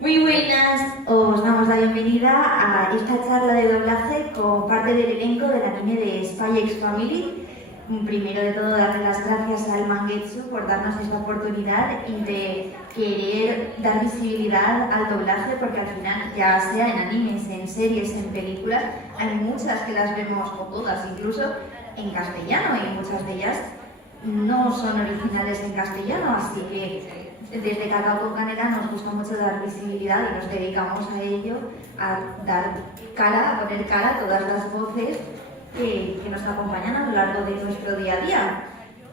Muy buenas, os damos la bienvenida a esta charla de doblaje con parte del elenco del anime de Spy X Family. Primero de todo, darle las gracias al Mangetsu por darnos esta oportunidad y de querer dar visibilidad al doblaje, porque al final, ya sea en animes, en series, en películas, hay muchas que las vemos, o todas incluso, en castellano, y muchas de ellas no son originales en castellano, así que desde Cacao con Canela nos gusta mucho dar visibilidad y nos dedicamos a ello, a dar cara, a poner cara a todas las voces que nos acompañan a lo largo de nuestro día a día.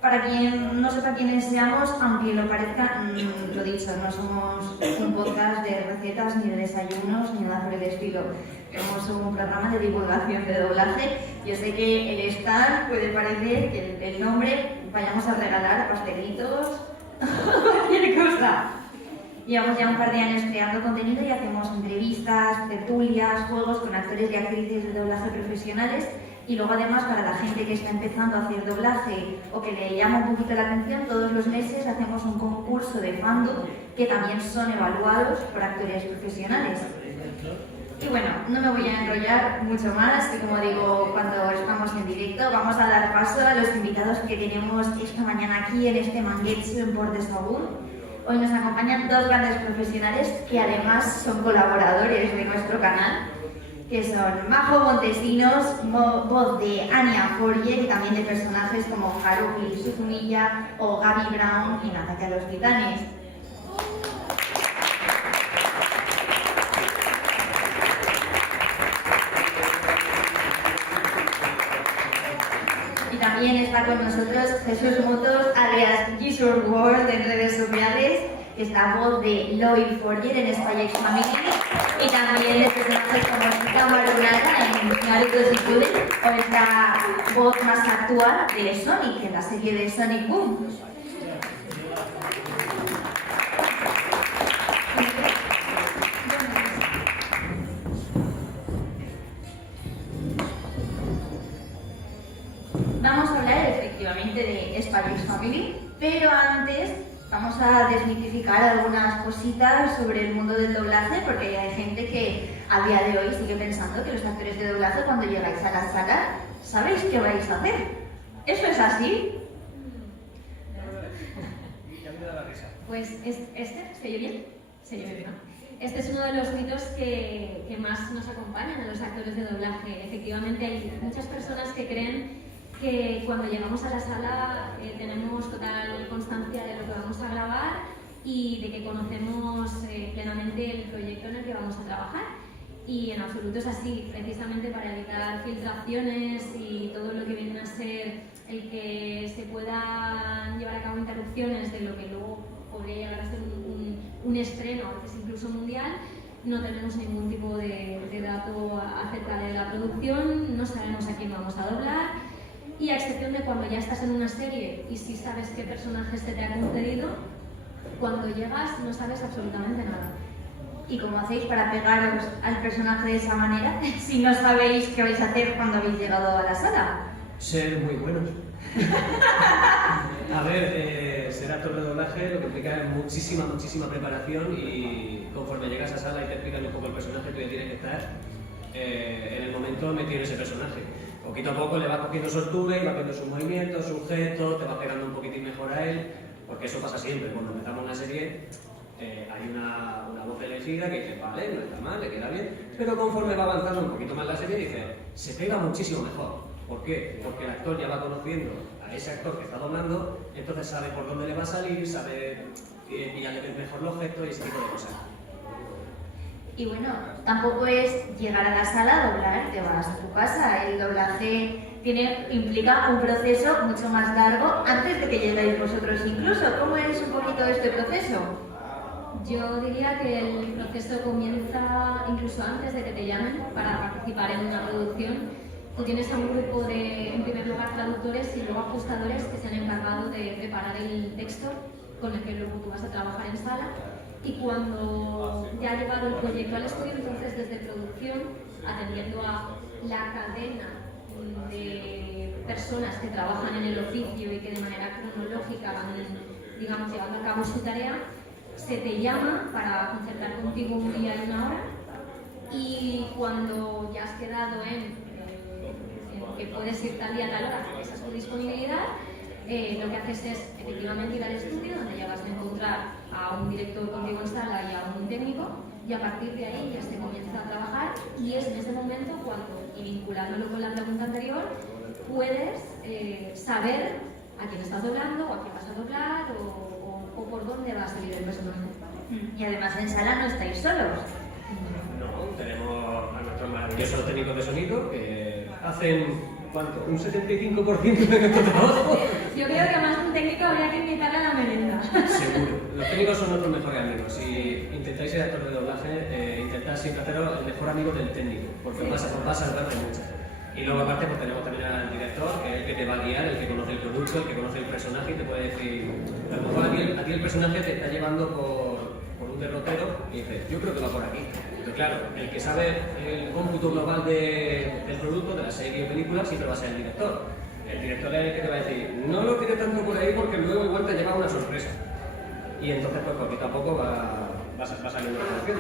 Para quien no sepa quiénes seamos, aunque lo parezca, lo dicho, no somos un podcast de recetas, ni de desayunos, ni nada por el estilo. Somos un programa de divulgación de doblaje. Yo sé que el stand puede parecer que el nombre vayamos a regalar pastelitos, cualquier cosa. Llevamos ya un par de años creando contenido y hacemos entrevistas, tertulias, juegos con actores y actrices de doblaje profesionales. Y luego, además, para la gente que está empezando a hacer doblaje o que le llama un poquito la atención, todos los meses hacemos un concurso de fandom que también son evaluados por actores profesionales. Y bueno, no me voy a enrollar mucho más, y como digo, cuando estamos en directo, vamos a dar paso a los invitados que tenemos esta mañana aquí en este Mangetsu en Port de Sagunt. Hoy nos acompañan dos grandes profesionales que además son colaboradores de nuestro canal, que son Majo Montesinos, voz de Anya Forger, y también de personajes como Haruhi Suzumiya o Gaby Brown en Ataque a los Titanes. Y también está con nosotros Jesús Motos, alias Jesus World en redes sociales, que es la voz de Lloyd Forger en Spy X Family, y también de personajes como Shika Marunara en Naruto Shippuden, o esta voz más actual de Sonic en la serie de Sonic Boom. Vamos a hablar efectivamente de Spy X Family, pero antes vamos a desmitificar algunas cositas sobre el mundo del doblaje, porque hay gente que a día de hoy sigue pensando que los actores de doblaje, cuando llegáis a la sala, sabéis qué vais a hacer. ¿Eso es así? Pues ¿se oye bien? Se oye bien, ¿no? Este es uno de los mitos que más nos acompañan a los actores de doblaje. Efectivamente, hay muchas personas que creen que cuando llegamos a la sala tenemos total constancia de lo que vamos a grabar y de que conocemos plenamente el proyecto en el que vamos a trabajar. Y en absoluto es así, precisamente para evitar filtraciones y todo lo que viene a ser el que se puedan llevar a cabo interrupciones de lo que luego podría llegar a ser un estreno, a veces incluso mundial. No tenemos ningún tipo de dato acerca de la producción, no sabemos a quién vamos a doblar, y a excepción de cuando ya estás en una serie y sí sabes qué personaje se te ha concedido, cuando llegas no sabes absolutamente nada. ¿Y cómo hacéis para pegaros al personaje de esa manera si no sabéis qué vais a hacer cuando habéis llegado a la sala? Ser muy buenos. A ver, ser actor de doblaje lo que implica es muchísima preparación, y conforme llegas a sala y te explican un poco el personaje, tú ya tienes que estar en el momento metido en ese personaje. Poquito a poco le vas cogiendo soltura y vas viendo sus movimientos, sus gestos, te vas pegando un poquitín mejor a él, porque eso pasa siempre. Cuando empezamos una serie hay una voz elegida que dice, vale, no está mal, le queda bien, pero conforme va avanzando un poquito más la serie dice, se pega muchísimo mejor. ¿Por qué? Porque el actor ya va conociendo a ese actor que está doblando, entonces sabe por dónde le va a salir, sabe pillarle mejor los gestos y ese tipo de cosas. Y bueno, tampoco es llegar a la sala a doblar, te vas a tu casa. El doblaje implica un proceso mucho más largo antes de que lleguéis vosotros incluso. ¿Cómo es un poquito este proceso? Yo diría que el proceso comienza incluso antes de que te llamen para participar en una producción. Tú tienes a un grupo de, en primer lugar, traductores y luego ajustadores que se han encargado de preparar el texto con el que luego tú vas a trabajar en sala. Y cuando ya ha llegado el proyecto al estudio, entonces desde producción, atendiendo a la cadena de personas que trabajan en el oficio y que de manera cronológica van, digamos, llevando a cabo su tarea, se te llama para concertar contigo un día y una hora, y cuando ya has quedado en que puedes ir tal día, tal hora, esa es tu disponibilidad, lo que haces es efectivamente ir al estudio, donde ya vas a encontrar a un director contigo en sala y a un técnico, y a partir de ahí ya se comienza a trabajar, y es en ese momento cuando, y vinculándolo con la pregunta anterior, puedes saber a quién estás doblando, o a quién vas a doblar, o por dónde va a salir el personaje. Y además en sala no estáis solos. No, tenemos a nuestros maravillosos técnicos de sonido que hacen, ¿cuánto? ¿Un 75% de nuestro trabajo? Yo creo que más de un técnico habría que invitarle a la merenda. Seguro. Los técnicos son nuestros mejores amigos. Si intentáis ser actor de doblaje, intentad siempre haceros el mejor amigo del técnico, porque os va a salvar de muchas. Y luego aparte pues tenemos también al director, que es el que te va a guiar, el que conoce el producto, el que conoce el personaje y te puede decir, a lo mejor a ti el personaje te está llevando por un derrotero y dices, yo creo que va por aquí. Pero claro, el que sabe el cómputo global del producto, de la serie o película, siempre va a ser el director. El director es el que te va a decir, no lo tires tanto por ahí porque luego igual te lleva una sorpresa. Y entonces pues poquito a poco va saliendo la canción.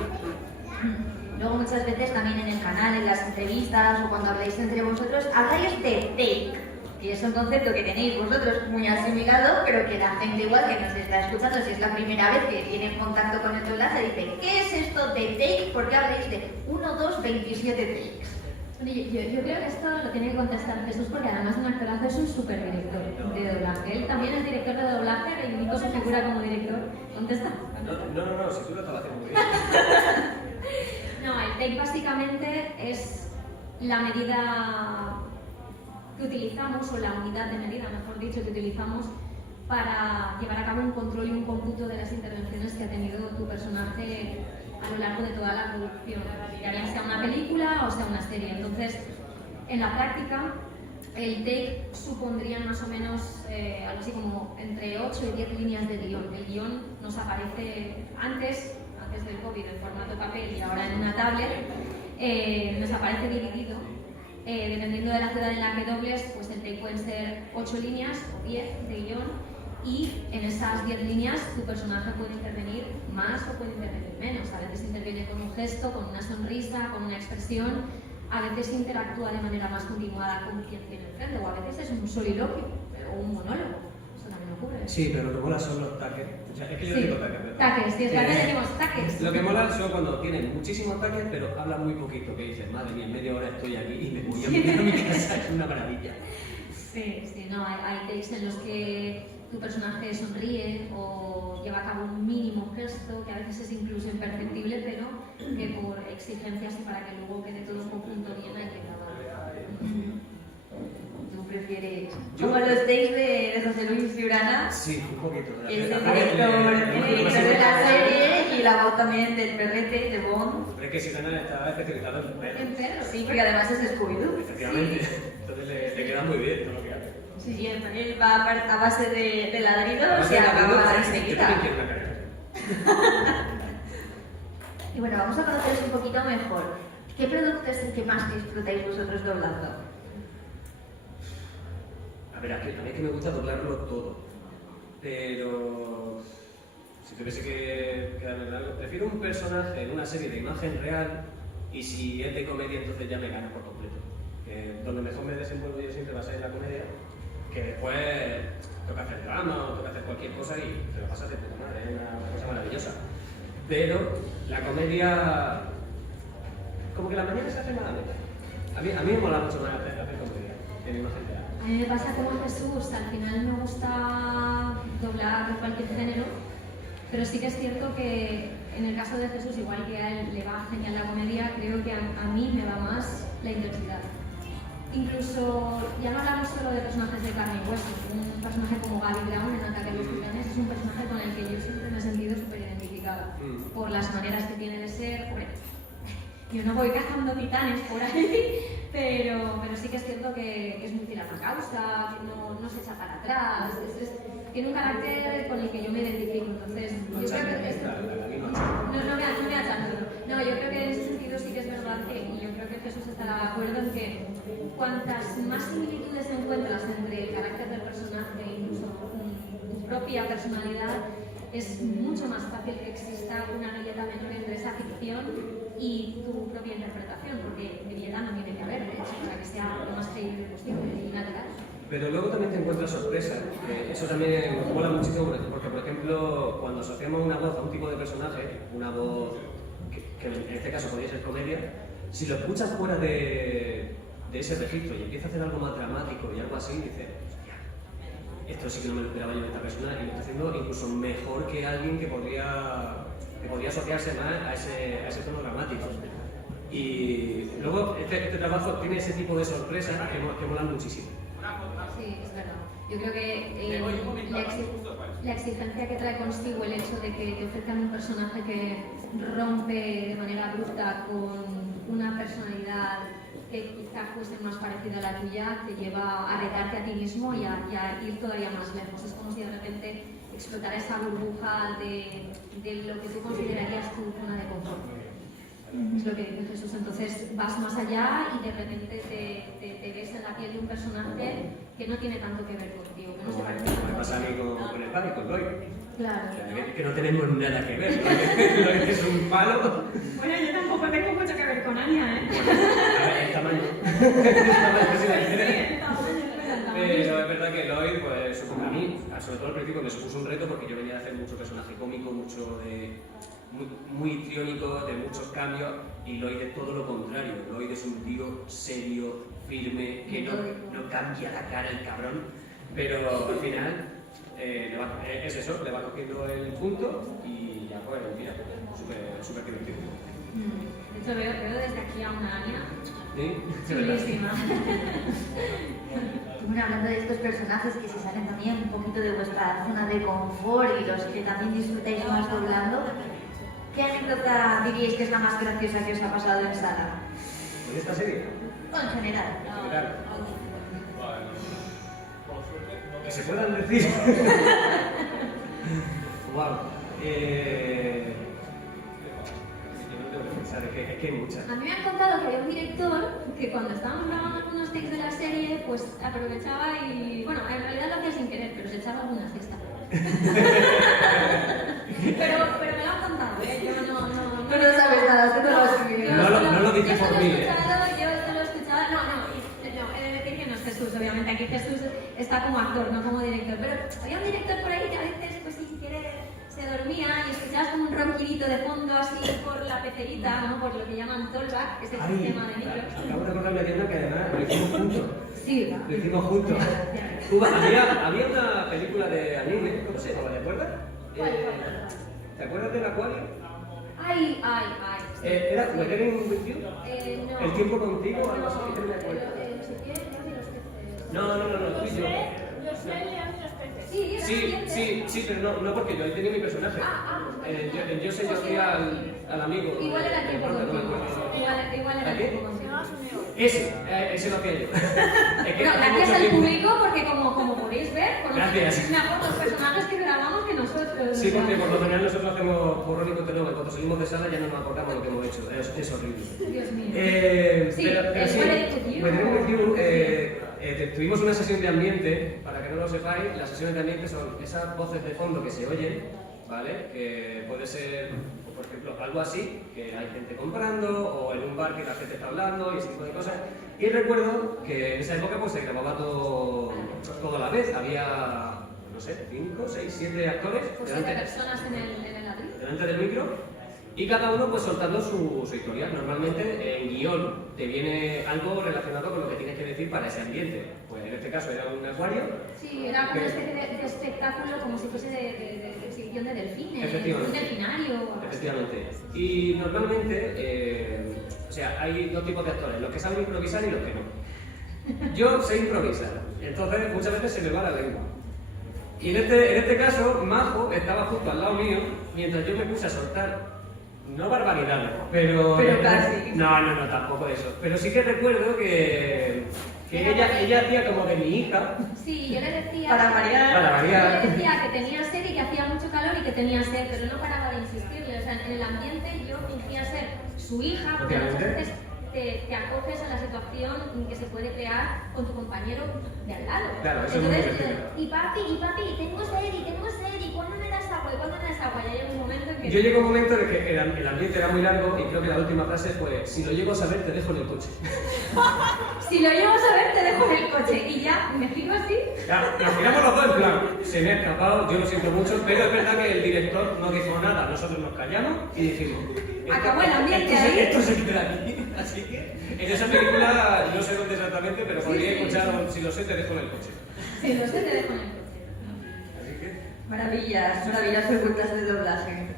Luego muchas veces también en el canal, en las entrevistas o cuando habláis entre vosotros, habláis de take, que es un concepto que tenéis vosotros muy asimilado, pero que la gente igual que nos está escuchando, si es la primera vez que tiene contacto con el doblaje, dice, ¿qué es esto de take? ¿Por qué habláis de 1, 2, 27 takes? Yo creo que esto lo tiene que contestar Jesús, porque además de un actorazo es un super director de doblaje. Él también es director de doblaje, reivindico su figura como director. ¿Contesta? No, si tú lo estás haciendo muy bien. No, el take básicamente es la medida que utilizamos, o la unidad de medida, mejor dicho, que utilizamos para llevar a cabo un control y un cómputo de las intervenciones que ha tenido tu personaje a lo largo de toda la producción, ya bien sea una película o sea una serie. Entonces, en la práctica, el take supondría más o menos algo así como entre 8 y 10 líneas de guión. El guión nos aparece antes del COVID en formato papel y ahora en una tablet, nos aparece dividido. Dependiendo de la ciudad en la que dobles, pues el take pueden ser 8 líneas o 10 de guión, y en esas 10 líneas tu personaje puede intervenir más o puede intervenir menos. A veces interviene con un gesto, con una sonrisa, con una expresión, a veces interactúa de manera más continuada con quien tiene enfrente, o a veces es un soliloquio o un monólogo. Eso también ocurre. Sí, pero lo que mola son los taques. O sea, es que yo digo taques. Taques, si es que decimos taques. Lo que mola son cuando tienen muchísimos taques, pero habla muy poquito, que dices, madre mía, en media hora estoy aquí y me voy a mi casa, es una maravilla. Sí, no, hay takes en los que tu personaje sonríe o lleva a cabo un mínimo gesto, que a veces es incluso imperceptible, pero que por exigencias y para que luego quede todo un conjunto bien hay que grabar. ¿Tú prefieres? Como los takes de José Luis Ciurana. Sí, un poquito. Es el director de la serie y la voz también del perrete, de Bond. Pero es que Ciurana estaba especializado en perros. En perros. Sí, porque además es Scooby-Doo. Efectivamente. Entonces le queda muy bien todo lo que hace. Sí, él va a base de ladridos y acaba enseguida. Y bueno, vamos a conoceros un poquito mejor. ¿Qué producto es el que más disfrutáis vosotros doblando? A ver, a mí es que me gusta doblarlo todo, pero si tuviese que quedarme en algo, prefiero un personaje en una serie de imagen real, y si es de comedia entonces ya me gana por completo. Donde mejor me desenvuelvo yo siempre va a ser en la comedia, que después toca hacer drama o toca hacer cualquier cosa y te lo pasas de puta madre, es una cosa maravillosa. Pero la comedia, como que la mañana se hace malamente. A mí me mola mucho más hacer comedia en imagen real. A mí me pasa como a Jesús, al final me gusta doblar cualquier género, pero sí que es cierto que en el caso de Jesús, igual que a él le va genial la comedia, creo que a mí me va más la intensidad. Incluso, ya no hablamos solo de personajes de carne y hueso, un personaje como Gaby Brown en Ataque a los Titanes es un personaje con el que yo siempre me he sentido súper identificada, por las maneras que tiene de ser. Yo no voy cazando titanes por ahí, pero sí que es cierto que es muy tirado a causa, que no se echa para atrás, tiene un carácter con el que yo me identifico. Entonces, yo creo que no me achando. No, yo creo que en ese sentido sí que es verdad y yo creo que Jesús estará de acuerdo en que cuantas más similitudes encuentras entre el carácter del personaje e incluso tu propia personalidad, es mucho más fácil que exista una grieta menor entre esa ficción y tu propia interpretación, porque grieta no tiene que haber, de hecho, para que sea lo más creíble posible y natural. Pero luego también te encuentras sorpresa. Eso también mola muchísimo porque, por ejemplo, cuando asociamos una voz a un tipo de personaje, una voz que en este caso podría ser comedia, si lo escuchas fuera de ese registro y empieza a hacer algo más dramático y algo así, dices, hostia, esto sí que no me lo esperaba yo de esta persona y lo está haciendo incluso mejor que alguien que podría asociarse más a ese tono dramático. Y luego este trabajo tiene ese tipo de sorpresas que molan muchísimo. Sí, es verdad. Yo creo que la exigencia que trae consigo el hecho de que te ofrezcan un personaje que rompe de manera abrupta con una personalidad que quizá fuese más parecida a la tuya, te lleva a retarte a ti mismo y a ir todavía más lejos. Es como si de repente explotara esa burbuja de lo que tú considerarías tu zona de confort. Es lo que dice Jesús. Entonces vas más allá y de repente te ves en la piel de un personaje que no tiene tanto que ver contigo. Que no se parece Como me pasa a mí con el padre, con Lloyd. Claro. O sea, que no tenemos nada que ver. Lloyd es un palo. Bueno, yo tampoco tengo mucho que ver con Anya, ¿eh? A ver, el tamaño. El tamaño sí la quiere. Pero es verdad que Lloyd, pues a mí, sobre todo al principio, me supuso un reto porque yo venía a hacer mucho personaje cómico, mucho muy histriónico, de muchos cambios, y Lloyd es todo lo contrario. Lloyd es un tío serio, firme, que no cambia la cara el cabrón, pero al final es eso, le va cogiendo el punto y ya pues, mira, súper divertido. De hecho, veo desde aquí a una Anya. ¿Sí? Chulísima. Bueno, hablando de estos personajes que se salen también un poquito de vuestra zona de confort y los que también disfrutáis más doblando, ¿qué anécdota diríais que es la más graciosa que os ha pasado en sala? ¿En esta serie? O en general. En general. Que se puedan decir. Wow. Yo no tengo que pensar, es que hay muchas. A mí me han contado que había un director que cuando estábamos grabando algunos takes de la serie, pues aprovechaba y, bueno, en realidad lo hacía sin querer, pero se echaba alguna siesta. pero me lo han contado, ¿eh? Yo no Tú no sabes nada, tú no lo has escrito. No lo dice por mí, ¿eh? Yo te lo he escuchado, he de decir que no es Jesús, obviamente, aquí Jesús está como actor, no como director, pero había un director por ahí que a veces, pues si quiere, se dormía y escuchabas como un ronquidito de fondo así por la pecerita, ¿no? Por lo que llaman tollback, que es el sistema de micros. Acabo de acordarme de una que además lo hicimos juntos. Sí, Lo hicimos juntos. Había una película de anime, ¿cómo se llama? ¿Te acuerdas? ¿Te acuerdas del Acuario? Ay. ¿Era Weathering with You? No. ¿El tiempo contigo o algo así? No me acuerdo. No sé qué, peces. No, tú y yo. Sí, pero no porque yo ahí tenía mi personaje. Yo sé, yo fui al amigo. Igual era tiempo no me contigo. acuerdo. Igual era tiempo contigo. Ese lo hacía yo. Es que No, hace gracias mucho al tiempo. público porque como podéis ver, Gracias. mejor los personajes que grabamos que nosotros. Sí, porque por lo general nosotros hacemos borrón y cuenta nueva. Cuando salimos de sala ya no nos acordamos lo que hemos hecho. Es horrible. Dios mío. Pero sí, Weathering with You. tuvimos una sesión de ambiente, para que no lo sepáis, las sesiones de ambiente son esas voces de fondo que se oyen, ¿vale? Que puede ser, por ejemplo, algo así, que hay gente comprando, o en un bar que la gente está hablando y ese tipo de cosas. Y recuerdo que en esa época pues se grababa todo a la vez, había, no sé, 5, 6, 7 actores Pues 7 personas en el atril. delante del micro. Y cada uno pues soltando su historia. Normalmente en guión te viene algo relacionado con lo que tienes que decir para ese ambiente. Pues en este caso era un acuario. Sí, era como una especie de espectáculo, como si fuese de exhibición de delfines, Efectivamente. un delfinario. Efectivamente. Y normalmente, o sea, hay dos tipos de actores, los que saben improvisar y los que no. Yo sé improvisar, entonces muchas veces se me va la lengua. Y en este caso, Majo estaba justo al lado mío, mientras yo me puse a soltar. No barbaridades, pero casi. No, tampoco eso. Pero sí que recuerdo que ella hacía como de mi hija. Sí, yo le decía. Para variar. Yo le decía que tenía sed y que hacía mucho calor y que tenía sed, pero no paraba de insistirle. O sea, en el ambiente yo fingía ser su hija, porque muchas veces te acoges a la situación que se puede crear con tu compañero de al lado. Claro, eso entonces, es muy divertido. y papi, tengo sed, y cuándo me das agua, ponen en esa agua, ya llega un momento en que... Yo llego a un momento en que el ambiente era muy largo y creo que la última frase fue: si lo llego a saber, te dejo en el coche. Si lo llevo a saber, te dejo en el coche. Y ya, me giro así. Ya, nos miramos los dos en plan, se me ha escapado, yo lo siento mucho, pero es verdad que el director no dijo nada, nosotros nos callamos y dijimos: acabó el ambiente ahí. Esto se queda aquí. Así que en esa película, no sé dónde exactamente, pero podría escuchar un si lo sé, te dejo en el coche. Si lo sé, te dejo en el coche. Así que, Maravillas, maravillas ocultas de doblaje.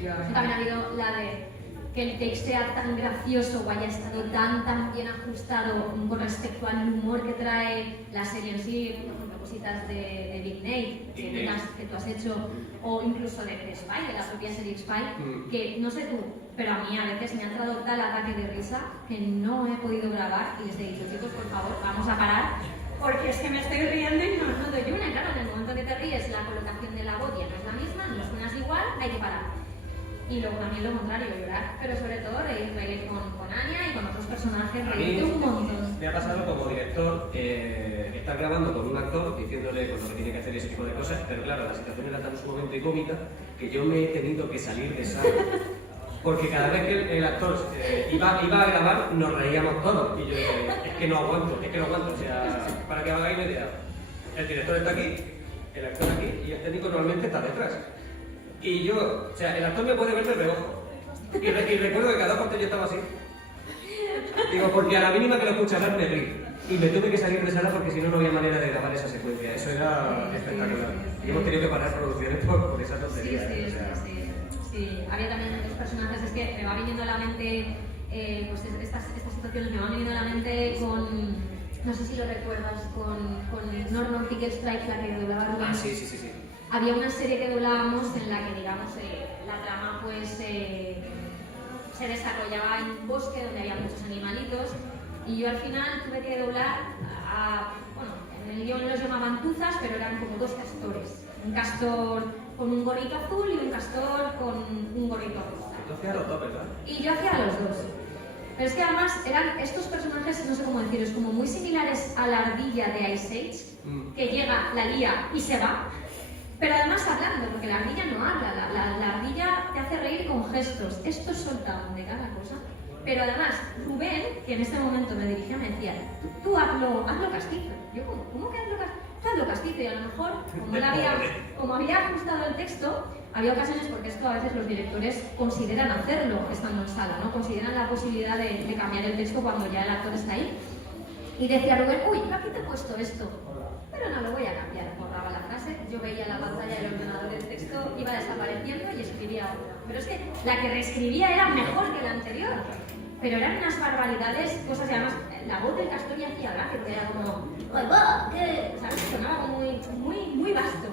ya. También ha habido la de que el texto sea tan gracioso o haya estado tan bien ajustado con respecto al humor que trae la serie en sí, por ejemplo, cositas de Big Nate que tú has hecho, o incluso de Spy, de la propia serie Spy, que no sé tú, pero a mí a veces me ha entrado tal ataque de risa que no he podido grabar y les he dicho: chicos, por favor, vamos a parar, porque es que me estoy riendo y no doy una. Claro, en el momento que te ríes, la colocación de la voz ya no es la misma, no suenas igual, hay que parar. Y luego también lo contrario, llorar, pero sobre todo reír con Anya y con otros personajes, reírte un montón. Me ha pasado como director estar grabando con un actor diciéndole lo que tiene que hacer y ese tipo de cosas, pero claro, la situación era tan sumamente cómica que yo me he tenido que salir de sala. Porque cada vez que el actor iba a grabar, nos reíamos todos. Y yo dije: es que no aguanto. O sea, para que hagáis una idea, el director está aquí, el actor aquí y el técnico normalmente está detrás. Y yo, o sea, el actor me puede ver de reojo. Y recuerdo que cada parte yo estaba así. Digo, porque a la mínima que lo escuchara me río. Y me tuve que salir de sala porque si no, no había manera de grabar esa secuencia. Eso era espectacular. Y hemos tenido que parar producciones por esa tontería. Sí. Había también otros personajes, es que me va viniendo a la mente, pues estas situaciones me van viniendo a la mente con, no sé si lo recuerdas, con Norman Pickelstrike, la que doblaba Rubén. Ah, sí. Había una serie que doblábamos en la que, digamos, la trama pues se desarrollaba en un bosque donde había muchos animalitos y yo al final tuve que doblar bueno, en el guión los llamaban tuzas, pero eran como dos castores. Un castor con un gorrito azul y un castor con un gorrito rosa. Tú hacías los dos, ¿verdad? Y yo hacía los dos. Pero es que además eran estos personajes, no sé cómo deciros, como muy similares a la ardilla de Ice Age, que llega, la lía y se va. Pero además hablando, porque la ardilla no habla, la ardilla te hace reír con gestos. Estos soltaban de cada cosa. Pero además, Rubén, que en ese momento me dirigía, me decía: tú hazlo castizo. Yo, ¿cómo que hazlo castizo? Tú hazlo castizo. Y a lo mejor, como había ajustado el texto, había ocasiones, porque esto a veces los directores consideran hacerlo estando en sala, ¿no? Consideran la posibilidad de cambiar el texto cuando ya el actor está ahí. Y decía Rubén: uy, aquí te he puesto esto. Pero no lo voy a cambiar, borraba la frase, yo veía la pantalla del ordenador del texto, iba desapareciendo y escribía otra. Pero es que la que reescribía era mejor que la anterior. Pero eran unas barbaridades, cosas que además la voz del castor ya hacía gracia, porque era como: ¡ay, va! ¿Qué? ¿Sabes? Sonaba como muy vasto.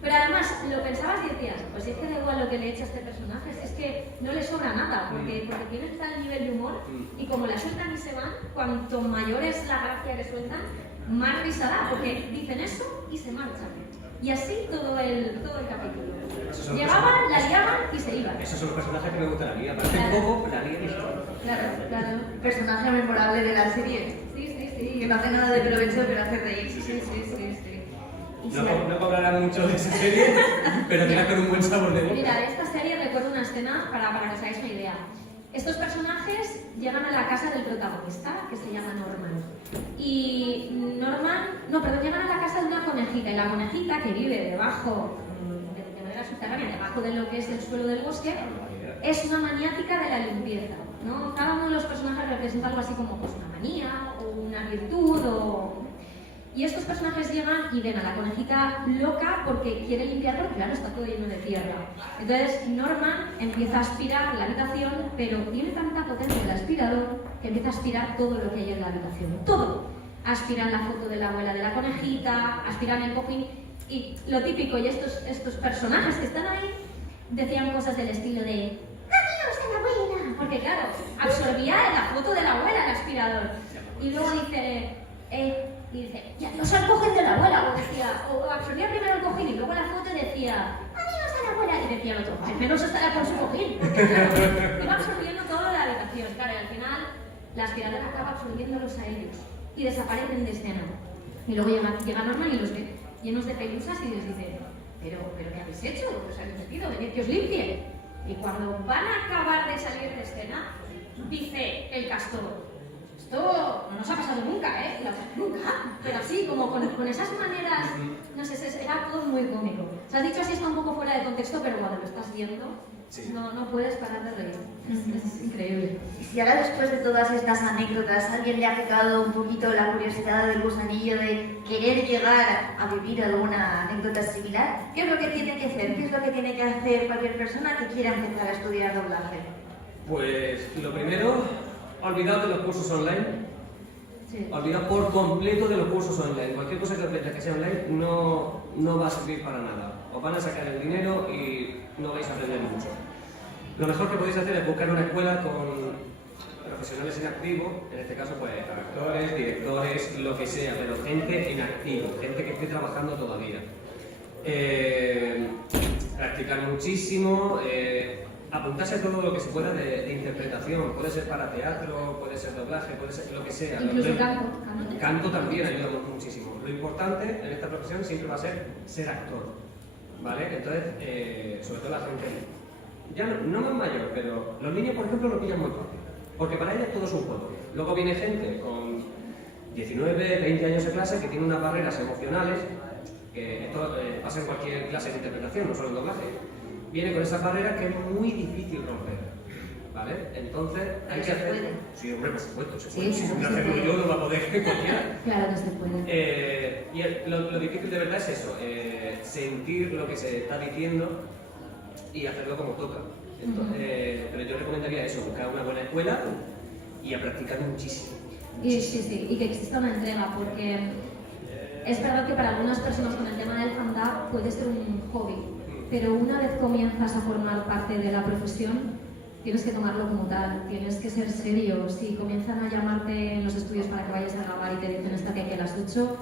Pero además lo pensabas y decías: pues es que da igual lo que le eche a este personaje, es que no le sobra nada, porque tiene tal nivel de humor y como la sueltan y se van, cuanto mayor es la gracia que sueltan, más risa da, porque dicen eso y se marchan. Y así todo el capítulo. Llegaban, la liaban y se iban. Esos son los personajes que me gustan a mí. Aparte un poco la lía Claro. Personaje memorable de la serie. Sí. Que no hace nada de provecho, pero hace reír. Sí. No cobrarán mucho de esa serie, pero tiene que tener un buen sabor de boca. Mira, de esta serie recuerdo una escena para que os hagáis una idea. Estos personajes llegan a la casa del protagonista, que se llama Norman. Y llegan a la casa de una conejita. Y la conejita, que vive debajo, de manera subterránea, debajo de lo que es el suelo del bosque, es una maniática de la limpieza, ¿no? Cada uno de los personajes representa algo así como pues, una manía, o una virtud, Y estos personajes llegan y ven a la conejita loca porque quiere limpiar porque claro, está todo lleno de tierra. Entonces Norman empieza a aspirar la habitación, pero tiene tanta potencia el aspirador que empieza a aspirar todo lo que hay en la habitación. Todo. Aspiran la foto de la abuela de la conejita, aspiran el cojín y lo típico, y estos personajes que están ahí decían cosas del estilo de ¡adiós a la abuela! Porque claro, absorbía la foto de la abuela el aspirador. Y luego dice... Y dice, ya, los cojín de la abuela, o absorbía primero el cojín y luego la foto decía, adiós a la abuela, y decía el otro, al menos estará con su cojín, porque claro, iba absorbiendo toda la habitación, claro, y al final la aspiradora acaba absorbiéndolos a ellos y desaparecen de escena. Y luego llega Norman y los ve llenos de pelusas y les dice, ¿pero qué habéis hecho? ¿Os habéis metido? Venid que os limpie. Y cuando van a acabar de salir de escena, dice el castor: esto no nos ha pasado nunca, ¿eh? Nunca. Pero así, como con esas maneras, no sé, era todo muy cómico. O sea, has dicho así, está un poco fuera de contexto, pero cuando lo estás viendo, sí, no puedes parar de reír. Es increíble. Y si ahora, después de todas estas anécdotas, a alguien le ha picado un poquito la curiosidad del gusanillo de querer llegar a vivir alguna anécdota similar, ¿qué es lo que tiene que hacer? ¿Qué es lo que tiene que hacer cualquier persona que quiera empezar a estudiar doblaje? Pues lo primero, olvidad de los cursos online. Sí. Olvidad por completo de los cursos online. Cualquier cosa que aprendas que sea online no va a servir para nada. Os van a sacar el dinero y no vais a aprender mucho. Lo mejor que podéis hacer es buscar una escuela con profesionales en activo, en este caso pues actores, directores, lo que sea, pero gente en activo, gente que esté trabajando todavía. Practicar muchísimo, apuntarse a todo lo que se pueda de interpretación, puede ser para teatro, puede ser doblaje, puede ser lo que sea. Incluso canto. Canto también ayuda muchísimo. Lo importante en esta profesión siempre va a ser actor, ¿vale? Entonces, sobre todo la gente, ya no más mayor, pero los niños, por ejemplo, lo pillan muy fácil, porque para ellos todo es un juego. Luego viene gente con 19, 20 años de clase que tiene unas barreras emocionales, que esto pasa en cualquier clase de interpretación, no solo en doblaje. Viene con esas barreras que es muy difícil romper, ¿vale? Entonces hay que hacer... Sí, hombre, por supuesto, se puede. Si no hacerlo yo, no va a poder cualquiera. Claro que se puede. Y lo difícil de verdad es eso, sentir lo que se está diciendo y hacerlo como toca. Entonces, pero yo recomendaría eso, buscar una buena escuela y a practicar muchísimo. Sí, y que exista una entrega, porque es verdad que para algunas personas con el tema del stand-up puede ser un hobby, pero una vez comienzas a formar parte de la profesión, tienes que tomarlo como tal, tienes que ser serio. Si comienzan a llamarte en los estudios para que vayas a grabar y te dicen estate aquí a las 8,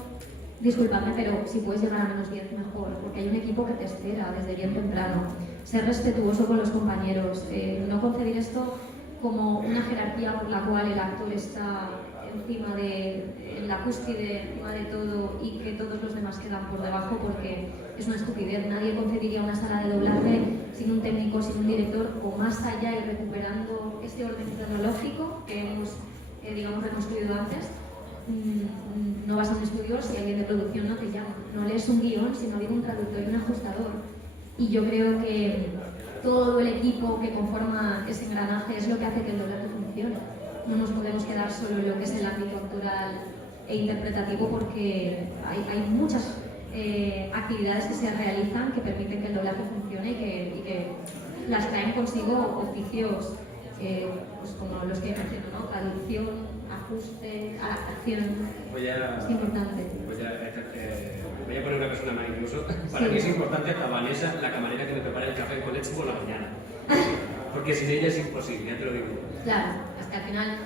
disculpadme, pero si puedes llegar a menos 10 mejor, porque hay un equipo que te espera desde bien temprano. Ser respetuoso con los compañeros, no concebir esto como una jerarquía por la cual el actor está encima en la cúspide, encima de todo, y que todos los demás quedan por debajo, porque es una estupidez. Nadie concebiría una sala de doblaje sin un técnico, sin un director, o más allá, y recuperando este orden cronológico que hemos, digamos, reconstruido antes. No vas a un estudio si alguien de producción no te llama, no lees un guión, sino viene un traductor y un ajustador. Y yo creo que todo el equipo que conforma ese engranaje es lo que hace que el doblaje funcione. No nos podemos quedar solo en lo que es el ámbito actoral e interpretativo, porque hay muchas actividades que se realizan que permiten que el doblaje funcione y que las traen consigo oficios pues como los que menciono, ¿no? Traducción, ajuste, adaptación. Es importante. Voy a poner una persona más incluso. Para mí es importante hasta Vanessa, la camarera que me prepara el café con leche por la mañana. Porque sin ella es imposible, ya te lo digo. Claro, es que al final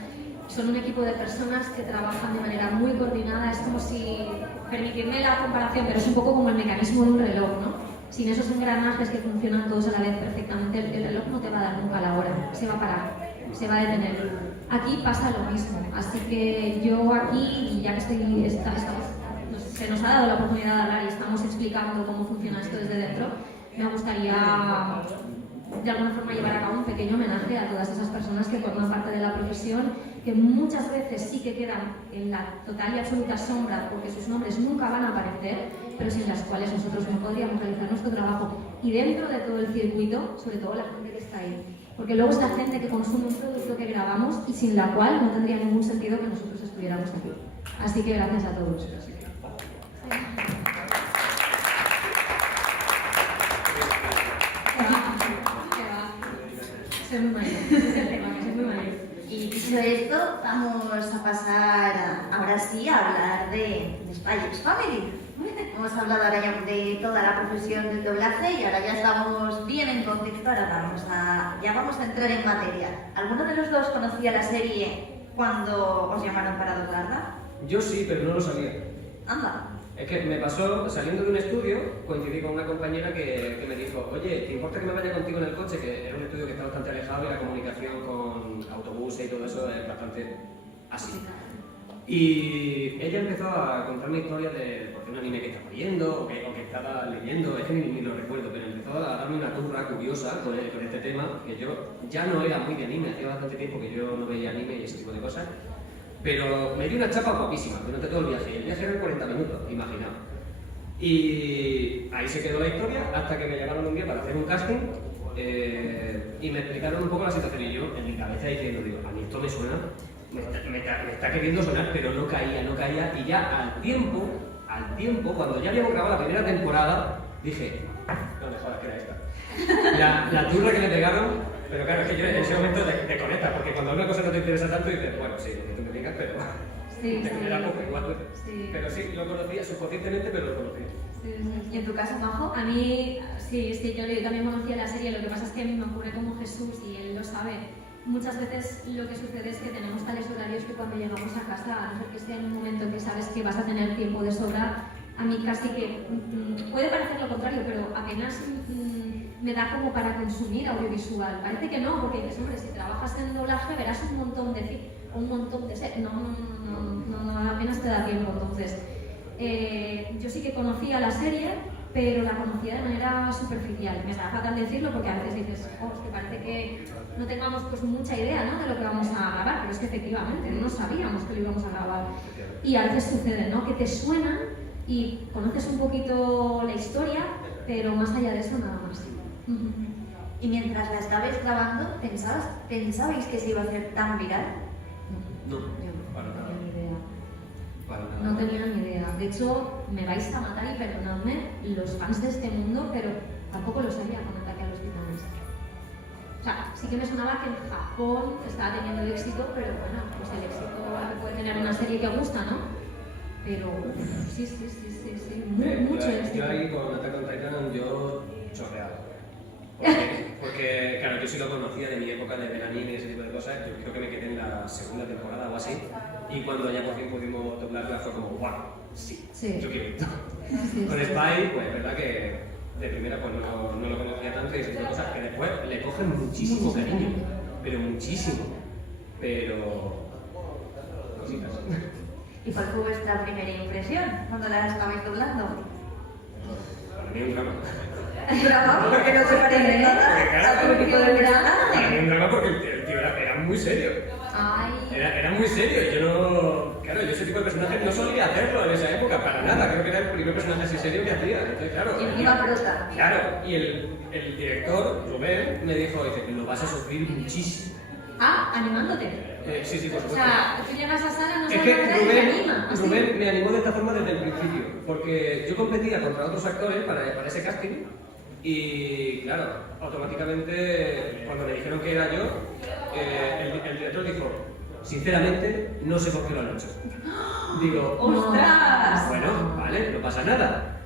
son un equipo de personas que trabajan de manera muy coordinada. Es como si, permitidme la comparación, pero es un poco como el mecanismo de un reloj, ¿no? Sin esos engranajes que funcionan todos a la vez perfectamente, el reloj no te va a dar nunca la hora, se va a parar, se va a detener. Aquí pasa lo mismo, así que yo aquí, ya que se nos ha dado la oportunidad de hablar y estamos explicando cómo funciona esto desde dentro, me gustaría de alguna forma llevar a cabo un pequeño homenaje a todas esas personas que forman parte de la profesión, que muchas veces sí que quedan en la total y absoluta sombra porque sus nombres nunca van a aparecer, pero sin las cuales nosotros no podríamos realizar nuestro trabajo. Y dentro de todo el circuito, sobre todo la gente que está ahí, porque luego es la gente que consume un producto que grabamos y sin la cual no tendría ningún sentido que nosotros estuviéramos aquí. Así que gracias a todos. Soy muy mayor, ese es el tema, que soy muy mayor. Y dicho esto, vamos a pasar ahora sí a hablar de Spy X Family. Hemos hablado ahora ya de toda la profesión del doblaje y ahora ya estamos bien en contexto, ahora vamos a entrar en materia. ¿Alguno de los dos conocía la serie cuando os llamaron para doblarla? Yo sí, pero no lo sabía. Anda. Es que me pasó, saliendo de un estudio, coincidí con una compañera que me dijo: oye, ¿te importa que me vaya contigo en el coche? Que era un estudio que está bastante alejado y la comunicación con autobuses y todo eso es bastante así. Y ella empezó a contarme historias de por qué no anime que estaba viendo o que estaba leyendo, es que ni lo recuerdo, pero empezó a darme una turra curiosa con este tema, que yo ya no era muy de anime, hacía bastante tiempo que yo no veía anime y ese tipo de cosas, pero me dio una chapa guapísima durante todo el viaje, y el viaje eran 40 minutos, imaginaos. Y ahí se quedó la historia hasta que me llamaron un día para hacer un casting y me explicaron un poco la situación y yo en mi cabeza diciendo, digo, a mí esto me suena, me está queriendo sonar, pero no caía y ya al tiempo, cuando ya habíamos grabado la primera temporada, dije, no me jodas que era esta. La turra que le pegaron, pero claro, es que yo en ese momento te conectas, porque cuando una cosa no te interesa tanto dices, bueno, sí, lo que tú me digas, pero era poco igual. Sí. Pero sí, lo conocía subconscientemente, pero lo conocía. Sí. ¿Y en tu caso, Majo? A mí, sí, yo también conocía la serie, lo que pasa es que a mí me ocurre como Jesús y él lo sabe. Muchas veces lo que sucede es que tenemos tales horarios que cuando llegamos a casa, a no ser que sea en un momento en que sabes que vas a tener tiempo de sobra, a mí casi que puede parecer lo contrario, pero apenas me da como para consumir audiovisual. Parece que no, porque dices, hombre, si trabajas en doblaje verás un montón de series. No, apenas te da tiempo. Entonces, yo sí que conocía la serie, pero la conocía de manera superficial. Me sabe fatal decirlo porque a veces dices, oh, es que parece que no tengamos pues mucha idea, ¿no?, de lo que vamos a grabar, pero es que efectivamente no sabíamos que lo íbamos a grabar. Y a veces sucede, ¿no?, que te suenan y conoces un poquito la historia, pero más allá de eso nada más. Y mientras la estabais grabando, ¿pensabais que se iba a hacer tan viral? No, para nada. No tenía ni idea. De hecho, me vais a matar y perdonadme los fans de este mundo, pero tampoco lo sabía con Ataque a los Titanes. O sea, sí que me sonaba que en Japón estaba teniendo éxito, pero bueno, pues el éxito que puede tener una serie que gusta, ¿no? Pero sí, mucho éxito. Yo ahí con Attack on Titan yo chorreaba. Porque, claro, yo sí lo conocía de mi época de ver anime y ese tipo de cosas. Yo creo que me quedé en la segunda temporada o así. Y cuando ya por fin pudimos doblarla fue como, wow, sí. Yo quiero esto. Con Spy, pues es verdad que de primera pues no lo conocía tanto y ese tipo de cosas que después le cogen muchísimo cariño. Pero muchísimo. Pero... cositas. ¿Y cuál fue vuestra primera impresión cuando la estabais doblando? Para mí un drama. ¿Un drama? Porque no se parece nada al público de verdad. Para mí un drama porque el tío era muy serio. Era muy serio y yo no... Claro, yo ese tipo de personajes no solía hacerlo en esa época, para nada. Creo que era el primer personaje así serio que hacía. Entonces, claro... Y encima prota. Claro, y el director, Rubén, me dijo, dice, lo vas a sufrir muchísimo. ¿Animándote? Sí, por supuesto. O sea, tú llegas a sala, no es sabes que nada y te anima. Rubén me animó de esta forma desde el principio, porque yo competía contra otros actores para ese casting y, claro, automáticamente cuando me dijeron que era yo, el director dijo, sinceramente, no sé por qué lo han hecho. Digo, ¡ostras! Bueno, vale, no pasa nada.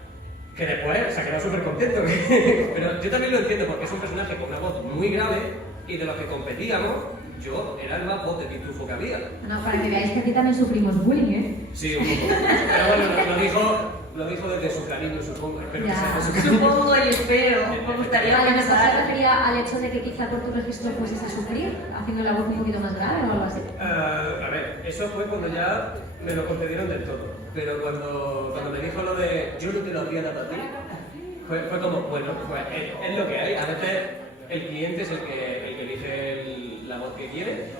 Que después se ha quedado súper contento. Pero yo también lo entiendo porque es un personaje con una voz muy grave y de los que competíamos, yo era el más voz de pitufo que había. No, para que veáis que aquí también sufrimos bullying, ¿eh? Sí, un poco. Pero bueno, lo dijo desde su cariño, supongo. Espero que sea de su cariño. Supongo y espero. Me gustaría Vale, ¿me pensar. se refería al hecho de que quizá por tu registro fueses a sufrir, haciendo la voz un poquito más grave o algo así? A ver, eso fue cuando ya me lo concedieron del todo. Pero cuando me dijo lo de yo no te lo habría dado a ti, fue como, bueno, pues es lo que hay. A veces el cliente es el que elige la voz que quiere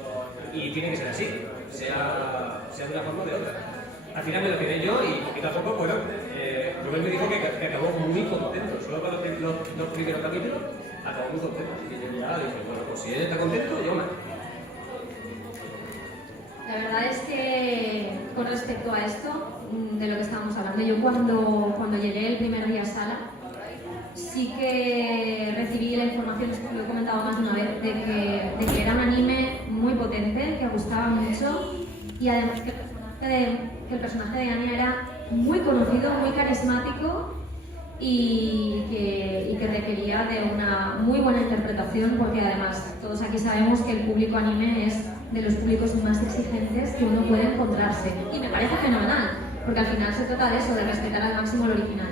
y tiene que ser así, sea de una forma o de otra. Al final me lo quedé yo y poquito a poco, bueno, Rubén me dijo que acabó muy contento. Solo para los dos primeros capítulos acabó muy contento. Así que yo ya dije, bueno, pues si él está contento, yo más. La verdad es que con respecto a esto, de lo que estábamos hablando, yo cuando llegué el primer día a sala, sí que recibí la información, lo he comentado más de una vez, de que era un anime muy potente, que gustaba mucho y además que el personaje de Anya era muy conocido, muy carismático y que requería de una muy buena interpretación porque además todos aquí sabemos que el público anime es de los públicos más exigentes que uno puede encontrarse y me parece fenomenal porque al final se trata de eso, de respetar al máximo el original.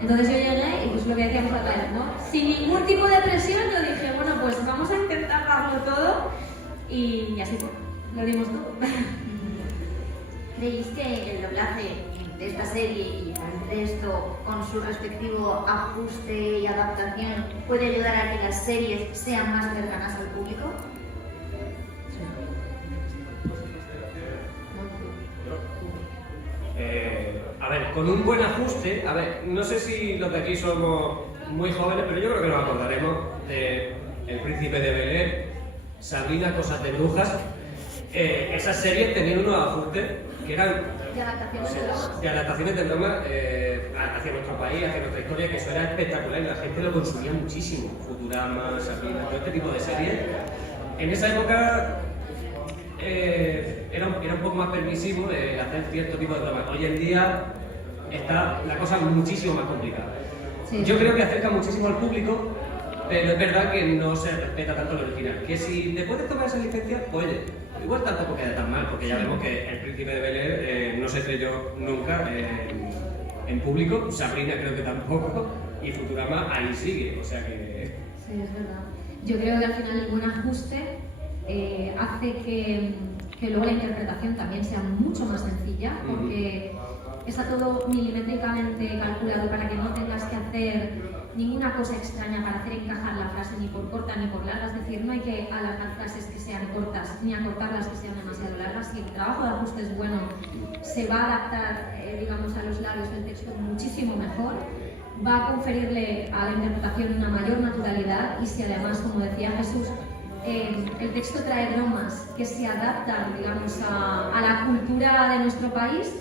Entonces yo llegué y pues lo que decíamos a Tyler, ¿no? Sin ningún tipo de presión yo dije, bueno pues vamos a intentar darlo todo y así fue, lo dimos todo. ¿Creéis que el doblaje de esta serie y para esto, con su respectivo ajuste y adaptación, puede ayudar a que las series sean más cercanas al público? A ver, con un buen ajuste, a ver, no sé si los de aquí somos muy jóvenes, pero yo creo que nos acordaremos de El Príncipe de Bel-Air, Sabrina, Cosas de Brujas. Esas series tenían unos ajustes que eran de adaptaciones de drama hacia nuestro país, hacia nuestra historia, que eso era espectacular y la gente lo consumía muchísimo. Futurama, Sabrina, todo este tipo de series. En esa época era un poco más permisivo hacer cierto tipo de drama. Hoy en día está la cosa muchísimo más complicada. Sí. Yo creo que acerca muchísimo al público, pero es verdad que no se respeta tanto lo original. Que si después de tomar esa licencia, pues igual tampoco queda tan mal, porque ya vemos que El Príncipe de Bel-Air no se estrelló nunca en público, Sabrina creo que tampoco, y Futurama ahí sigue, o sea que... Sí, es verdad. Yo creo que al final el buen ajuste hace que luego la interpretación también sea mucho más sencilla, porque está todo milimétricamente calculado para que no tengas que hacer ninguna cosa extraña para hacer encajar la frase ni por corta ni por larga, es decir, no hay que alargar frases que sean cortas ni acortarlas que sean demasiado largas. Si el trabajo de ajuste es bueno, se va a adaptar, digamos, a los labios del texto muchísimo mejor, va a conferirle a la interpretación una mayor naturalidad y si además, como decía Jesús, el texto trae bromas que se adaptan, digamos, a la cultura de nuestro país,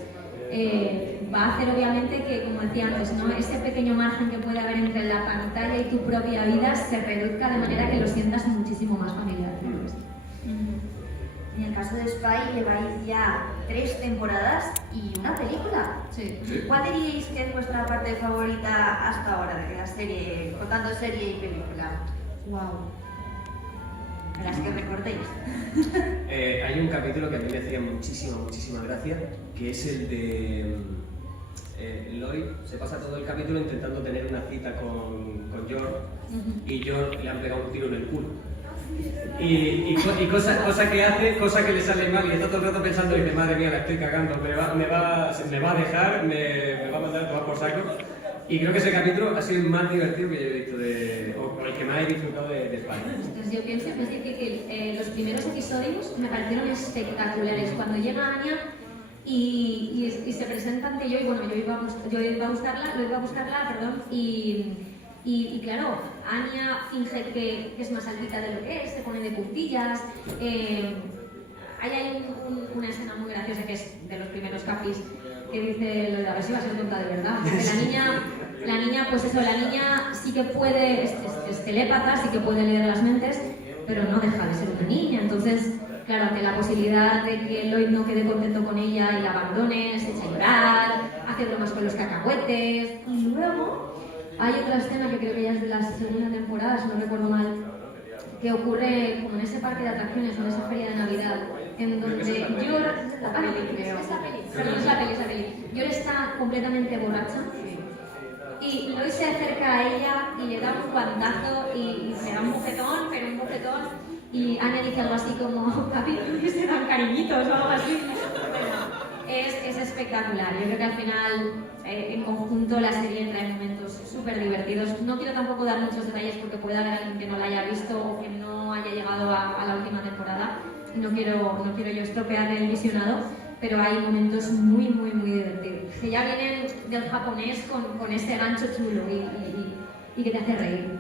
va a hacer obviamente que, como decía antes, ¿no?, ese pequeño margen que puede haber entre la pantalla y tu propia vida se reduzca de manera que lo sientas muchísimo más familiar. En el caso de Spy lleváis ya 3 temporadas y una película. Sí. ¿Cuál diríais que es vuestra parte favorita hasta ahora de la serie, contando serie y película? Wow. Las que recordéis. Hay un capítulo que a mí me hacía muchísima gracia, que es el de Lloyd. Se pasa todo el capítulo intentando tener una cita con George y George le han pegado un tiro en el culo. Y cosa que hace, cosa que le sale mal y está todo el rato pensando y dice, madre mía, la estoy cagando, me va a dejar, me va a mandar a tomar por saco. Y creo que ese capítulo ha sido el más divertido que yo he visto, o el que más he disfrutado de España. Pues yo pienso que es difícil. Los primeros episodios me parecieron espectaculares. Cuando llega Anya y se presenta ante yo, y bueno, yo iba a buscarla, y claro, Anya finge que es más altita de lo que es, se pone de puntillas. Ahí hay una escena muy graciosa que es de los primeros capis, que dice lo de a ver si va a ser tonta de verdad. Que la niña, pues eso, la niña sí que puede, es telépata, sí que puede leer las mentes, pero no deja de ser una niña. Entonces, claro, ante la posibilidad de que Lloyd no quede contento con ella y la abandone, se echa a llorar, hace bromas con los cacahuetes. Y luego hay otra escena que creo que ya es de la segunda temporada, si no recuerdo mal, que ocurre como en ese parque de atracciones o en esa feria de Navidad, en donde George... Es la peli. George está completamente borracha y Lloyd se acerca a ella y le da un guantazo y le da un bofetón, y Anya dice algo así como, papi, que se dan cariñitos o algo así. Es espectacular. Yo creo que al final, en conjunto, la serie trae momentos súper divertidos. No quiero tampoco dar muchos detalles porque puede haber alguien que no la haya visto o que no haya llegado a la última temporada. No quiero yo estropear el visionado, pero hay momentos muy divertidos. Que ya vienen del japonés con ese gancho chulo y que te hace reír.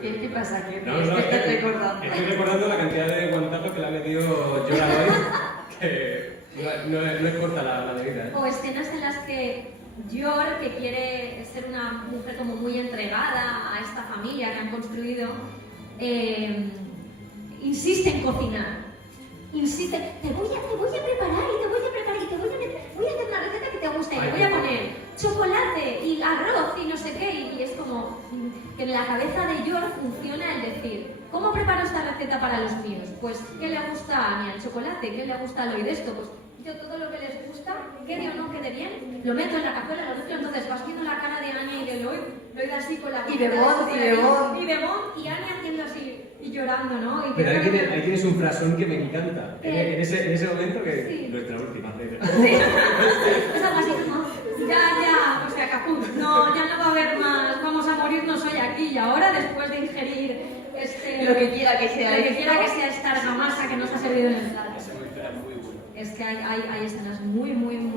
¿Qué pasa? Estoy recordando la cantidad de guantazos que le ha metido George a Lloyd, que no es corta la medida. O escenas en las que George, que quiere ser una mujer como muy entregada a esta familia que han construido, insiste en cocinar. Insiste, te voy a preparar y voy a hacer una receta que te guste y le voy a poner chocolate y arroz y no sé qué, y es como que en la cabeza de George funciona el decir, ¿cómo preparo esta receta para los míos? Pues, ¿qué le gusta a Anya? El chocolate. ¿Qué le gusta a Lloyd esto? Pues yo todo lo que les gusta, quede o no quede bien, lo meto en la cazuela, lo mezclo, entonces vas viendo la cara de Anya y de Lloyd así con la... Y de Bond, y Anya haciendo así, y llorando, ¿no? Y pero ahí tienes un frasón que me encanta, en ese momento que... Sí. Nuestra última cena. Sí. Es algo así como... Ya, o sea, caput, no, ya no va a haber más, vamos a morirnos hoy aquí y ahora después de ingerir lo que quiera que sea esta argamasa que nos ha servido en el plato. Esa historia es muy buena. Es que hay escenas muy buenas.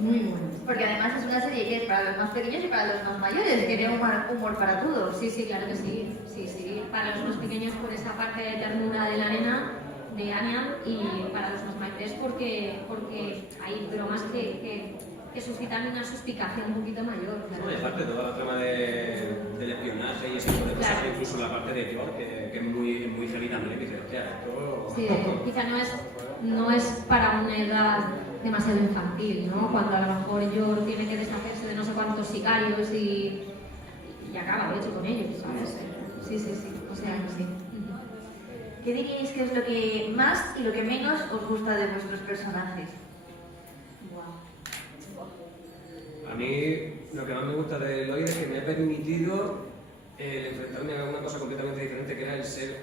Muy buenas. Porque además es una serie que es para los más pequeños y para los más mayores, que tiene humor para todos. Sí, claro que sí. Para los más pequeños por esa parte de ternura de la nena, de Anya, y para los más mayores porque hay bromas que suscitan una suspicacia un poquito mayor. Claro. No, y aparte toda la trama del espionaje y ese tipo de cosas, Claro. incluso la parte de George, que es muy heavy también, que dice, hostia, esto... Sí, quizá no es para una edad demasiado infantil, ¿no? Cuando a lo mejor George tiene que deshacerse de no sé cuántos sicarios y acaba, de hecho, con ellos, ¿sabes? Sí, o sea, sí. ¿Qué diríais que es lo que más y lo que menos os gusta de vuestros personajes? A mí lo que más me gusta de Lloyd es que me ha permitido enfrentarme a una cosa completamente diferente, que era el ser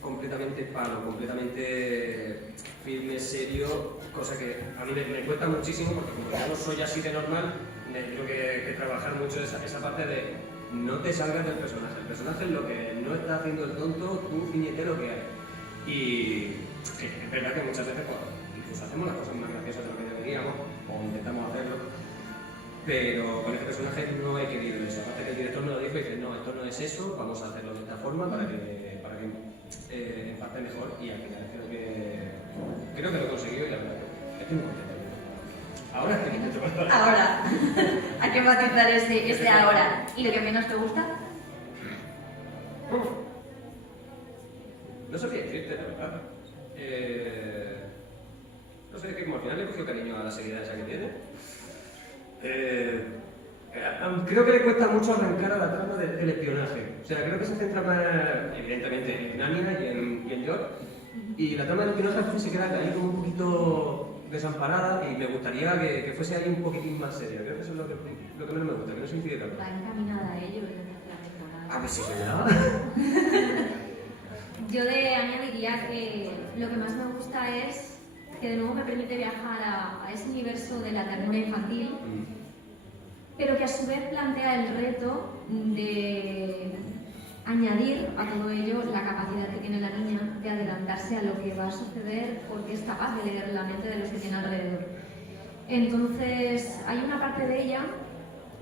completamente palo, completamente firme, serio, cosa que a mí me cuesta muchísimo porque como ya no soy así de normal, tengo que trabajar mucho esa parte de no te salgas del personaje. El personaje es lo que no está haciendo el tonto, tú ciñete lo que hay. Y sí, es verdad que muchas veces pues, incluso hacemos las cosas más graciosas de lo que deberíamos, o intentamos hacerlo, pero con este personaje no he querido eso. Aparte que el director me lo dijo y dice, no, esto no es eso, vamos a hacerlo de esta forma para que empate mejor, y al final creo que lo he conseguido y la verdad que estoy muy contento. Ahora estoy contento. Ahora, hay que matizar ese ahora. ¿Y lo que menos te gusta? No sabría decirte, la verdad. No sé, que como al final le he cogido cariño a la seriedad esa que tiene. Creo que le cuesta mucho arrancar a la trama del espionaje. O sea, creo que se centra más, evidentemente, en Anya y en George. Y la trama del espionaje al fin se queda ahí como un poquito desamparada y me gustaría que fuese ahí un poquitín más seria. Creo que eso es lo que menos me gusta, que no se incide tanto. Va encaminada a ello desde la temporada. A ver si se da. Yo de Anya diría que lo que más me gusta es que de nuevo me permite viajar a ese universo de la ternura infantil, pero que a su vez plantea el reto de añadir a todo ello la capacidad que tiene la niña de adelantarse a lo que va a suceder porque es capaz de leer la mente de los que tiene alrededor. Entonces hay una parte de ella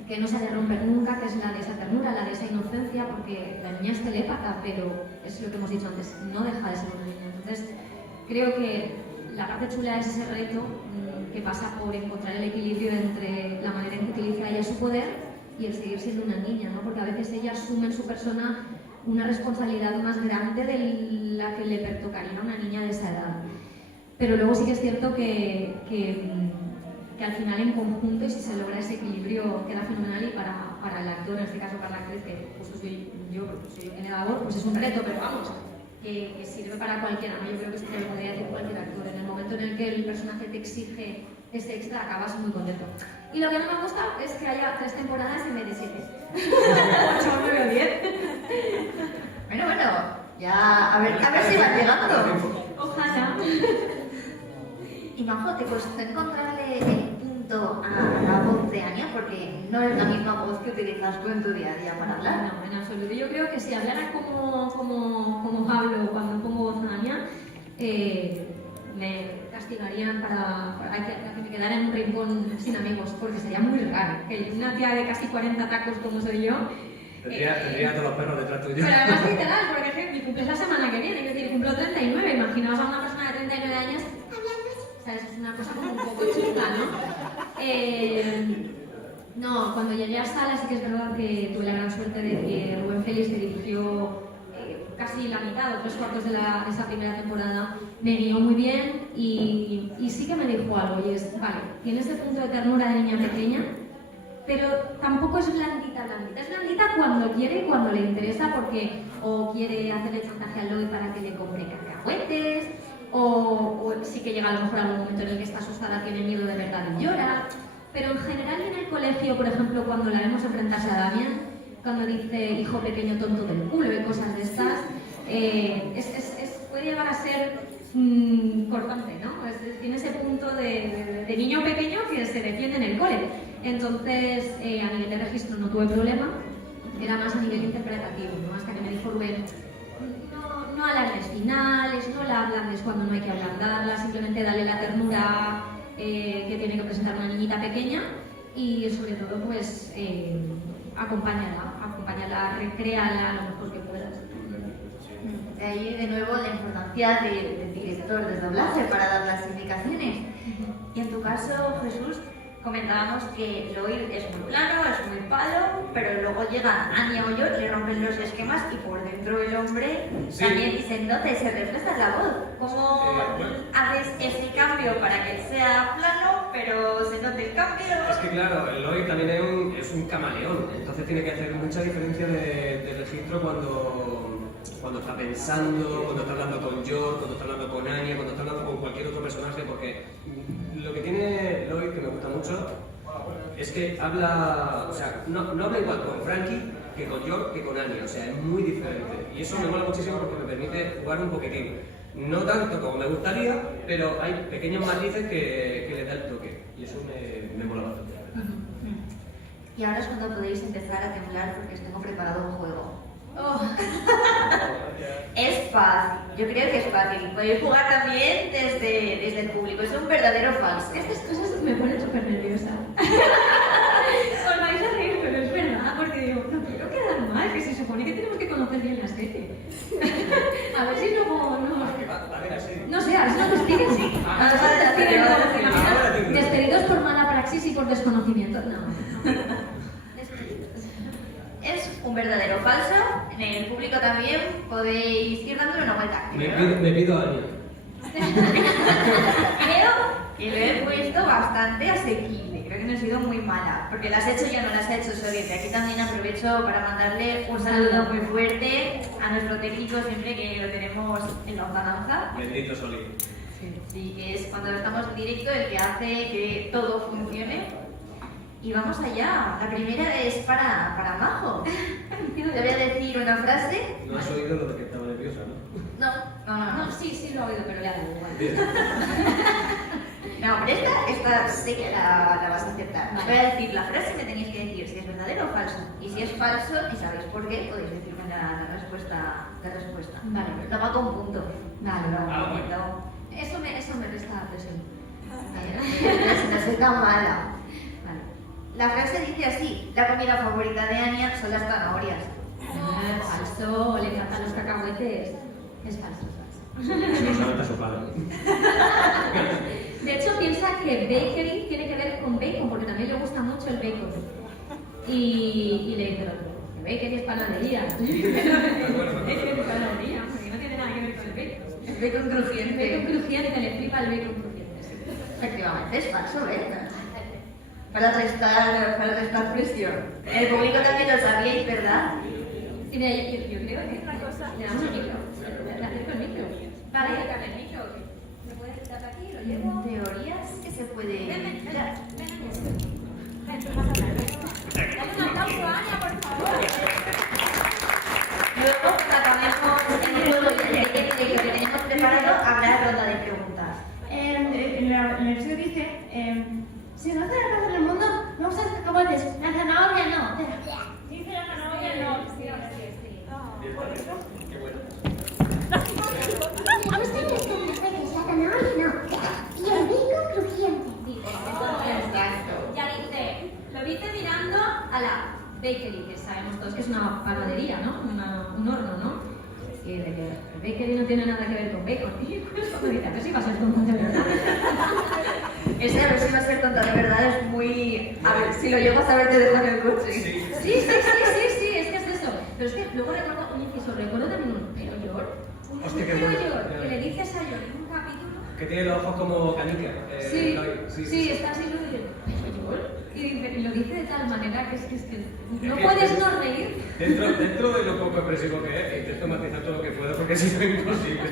que no se ha de romper nunca, que es la de esa ternura, la de esa inocencia, porque la niña es telépata, pero es lo que hemos dicho antes, no deja de ser una niña. Entonces creo que la parte chula es ese reto que pasa por encontrar el equilibrio entre la manera en que utiliza ella su poder y el seguir siendo una niña, ¿no? Porque a veces ella asume en su persona una responsabilidad más grande de la que le pertocaría a una niña de esa edad. Pero luego sí que es cierto que al final en conjunto, y si se logra ese equilibrio, queda fenomenal, y para el actor, en este caso para la actriz, que justo soy yo, porque soy N. Gabor, pues es un reto, pero vamos, que sirve para cualquiera, ¿no? Yo creo que esto lo podría decir cualquier actor. En el momento en el que el personaje te exige ese extra, acabas muy contento. Y lo que no me gusta es que haya 3 temporadas en vez de 7. 8, 9 o 10. Bueno, ya a ver si van llegando. Ojalá. Y Majo, ¿te costó encontrarle el punto a la voz de Anya? Porque no es la misma voz que utilizas tú en tu día a día para hablar. No, en absoluto. Yo creo que si hablara como hablo cuando pongo voz a Anya, me castigarían para que me quedara en un rincón sin amigos, porque sería muy raro que una tía de casi 40 tacos como soy yo Tendría a todos los perros detrás tuyo. pero además literal, porque es que mi cumple es la semana que viene, es decir, cumplo 39, imaginaos a una persona de 39 años hablando, ¿sabes? Es una cosa como un poco chunga, ¿no? No, cuando llegué a sala sí que es verdad que tuve la gran suerte de que Rubén Félix, que dirigió casi la mitad o 3/4 de esa primera temporada, me guió muy bien y sí que me dijo algo, y es, vale, tiene ese punto de ternura de niña pequeña, pero tampoco es blandita. Es blandita cuando quiere y cuando le interesa, porque o quiere hacerle chantaje a Lloyd para que le compre cacahuetes, o sí que llega a lo mejor algún momento en el que está asustada, tiene miedo de verdad y llora. Pero en general en el colegio, por ejemplo, cuando la vemos enfrentarse a Damian, cuando dice hijo pequeño tonto del culo y cosas de estas, puede llegar a ser cortante, ¿no? Tiene ese punto de niño pequeño que se defiende en el cole. Entonces, a nivel de registro no tuve problema, era más a nivel interpretativo, ¿no? Hasta que me dijo Rubén, no alargues finales, no la ablandes cuando no hay que ablandarla, simplemente dale la ternura que tiene que presentar una niñita pequeña y sobre todo pues acompáñala, recréala lo mejor que puedas. De ahí de nuevo la importancia del director de doblaje para dar las indicaciones. Y en tu caso, Jesús, comentábamos que Lloyd es muy plano, es muy palo, pero luego llegan Anya o yo, le rompen los esquemas y por dentro el hombre también se nota y se refleja en la voz. ¿Cómo haces ese cambio para que sea plano, pero se note el cambio? Es que claro, el Lloyd también es un camaleón, entonces tiene que hacer mucha diferencia de registro cuando está pensando, cuando está hablando con George, cuando está hablando con Anya, cuando está hablando con cualquier otro personaje, porque lo que tiene Lloyd, que me gusta mucho, es que habla, o sea, no habla igual con Frankie que con George que con Anya, o sea, es muy diferente. Y eso me mola muchísimo porque me permite jugar un poquitín. No tanto como me gustaría, pero hay pequeños matices que le da el toque, y eso me mola bastante. Y ahora es cuando podéis empezar a temblar porque os tengo preparado un juego. Oh. Es fácil, yo creo que es fácil. Podéis jugar también desde el público, es un verdadero o falso. Estas cosas me ponen súper nerviosa. Os vais a reír, pero es verdad, porque digo, no quiero quedar mal, que se supone que tenemos que conocer bien la serie. A ver si luego no... No sé, a ver si nos despiden, sí. Despedidos por mala praxis y por desconocimiento. No. Es un verdadero o falso. En el público también podéis ir dándole una vuelta. Me pido a Anya. Creo que lo he puesto bastante asequible. Creo que no he sido muy mala. Porque las he hecho y ya no las he hecho Soli. Aquí también aprovecho para mandarle un saludo muy fuerte a nuestro técnico siempre que lo tenemos en la lontananza. Bendito Soli. Sí, que es cuando estamos en directo el que hace que todo funcione. Y vamos allá. La primera es para Majo. Te voy a decir una frase. No has oído lo de que estaba nerviosa, ¿no? No. No, sí lo he oído, pero le ha dado igual. Bien. No, pero esta sé que la vas a aceptar. Vale. Voy a decir la frase y me tenéis que decir si es verdadero o falso. Y si es falso y sabéis por qué, podéis decirme la respuesta. Vale. Lo hago con punto. Vale. No. Eso me resta presión. No soy tan mala. Vale. La frase dice así: la comida favorita de Anya son las zanahorias. Falso, le encantan los cacahuetes. Es falso. No solamente a su padre. De hecho, piensa que bakery tiene que ver con bacon, porque también le gusta mucho el bacon. Y le dice, pero bakery es panadería. Bakery es panadería, porque no tiene nada que ver con el bacon. El bacon crujiente. El bacon crujiente, le flipa el bacon crujiente. Sí. Efectivamente, es falso, ¿eh? Para restar presión. El público también lo sabíais, ¿verdad? Y mira, yo creo que otra cosa. Le damos el micro. Le acerco el micro. Vale. Acercarle el micro. ¿Me puedes sentar aquí? Lo llevo. Teorías que se puede. Ven. Dale un aplauso a Anya, por favor. Luego acabemos en el juego que tenemos preparado, habrá ronda de preguntas. En el episodio dice, si no hace la casa del mundo, no usas cacahuetes, la zanahoria no. Dice la zanahoria no. Sí. Qué bueno. Me gustan las cacahuetes, la zanahoria no. Y el bacon crujiente. Exacto. Ya dice, lo dice mirando a la bakery, que sabemos todos que es una panadería, ¿no? Un horno, ¿no? Y de que el bakery no tiene nada que ver con bacon. Y cuando dice, a ver si va a ser tonta de verdad. Ese a ver si va a ser tonta de verdad es muy... A ver, si lo llego a saber te dejo en el coche. Sí. Sí, es que es eso. Pero es que luego recuerdo un inciso, recuerdo también un pero George. Hostia, qué pero bueno. George, que le dices a George en un capítulo. Que tiene los ojos como canica. Sí, está así lo dice, pero George. Y lo dice de tal manera que es que no puedes no reír. Dentro de lo poco expresivo que es, intento matizar todo lo que puedo porque si no es imposible.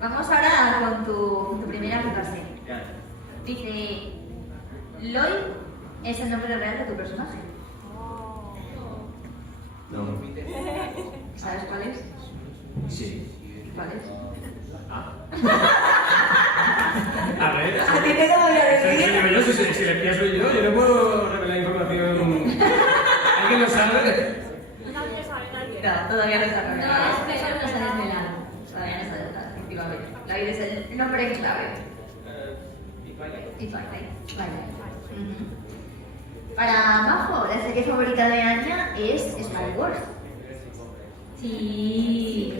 Vamos ahora con tu primera frase. Ya. Dice, Lloyd es el nombre real de tu personaje. No. ¿Sabes cuál es? Sí. ¿Cuál es? Ah. A ver. A ti te lo voy a decir. Yo soy si el espía soy yo no puedo revelar información. ¿Alguien lo sabe? Nadie sabe, nadie. No, todavía no está No, revelado. es que no se ha desvelado. Todavía no está revelado, efectivamente. David es el nombre en clave. ¿Y Twilight? Y Twilight. Vale. Para Majo, la serie favorita de Anya es Star Wars. Sí,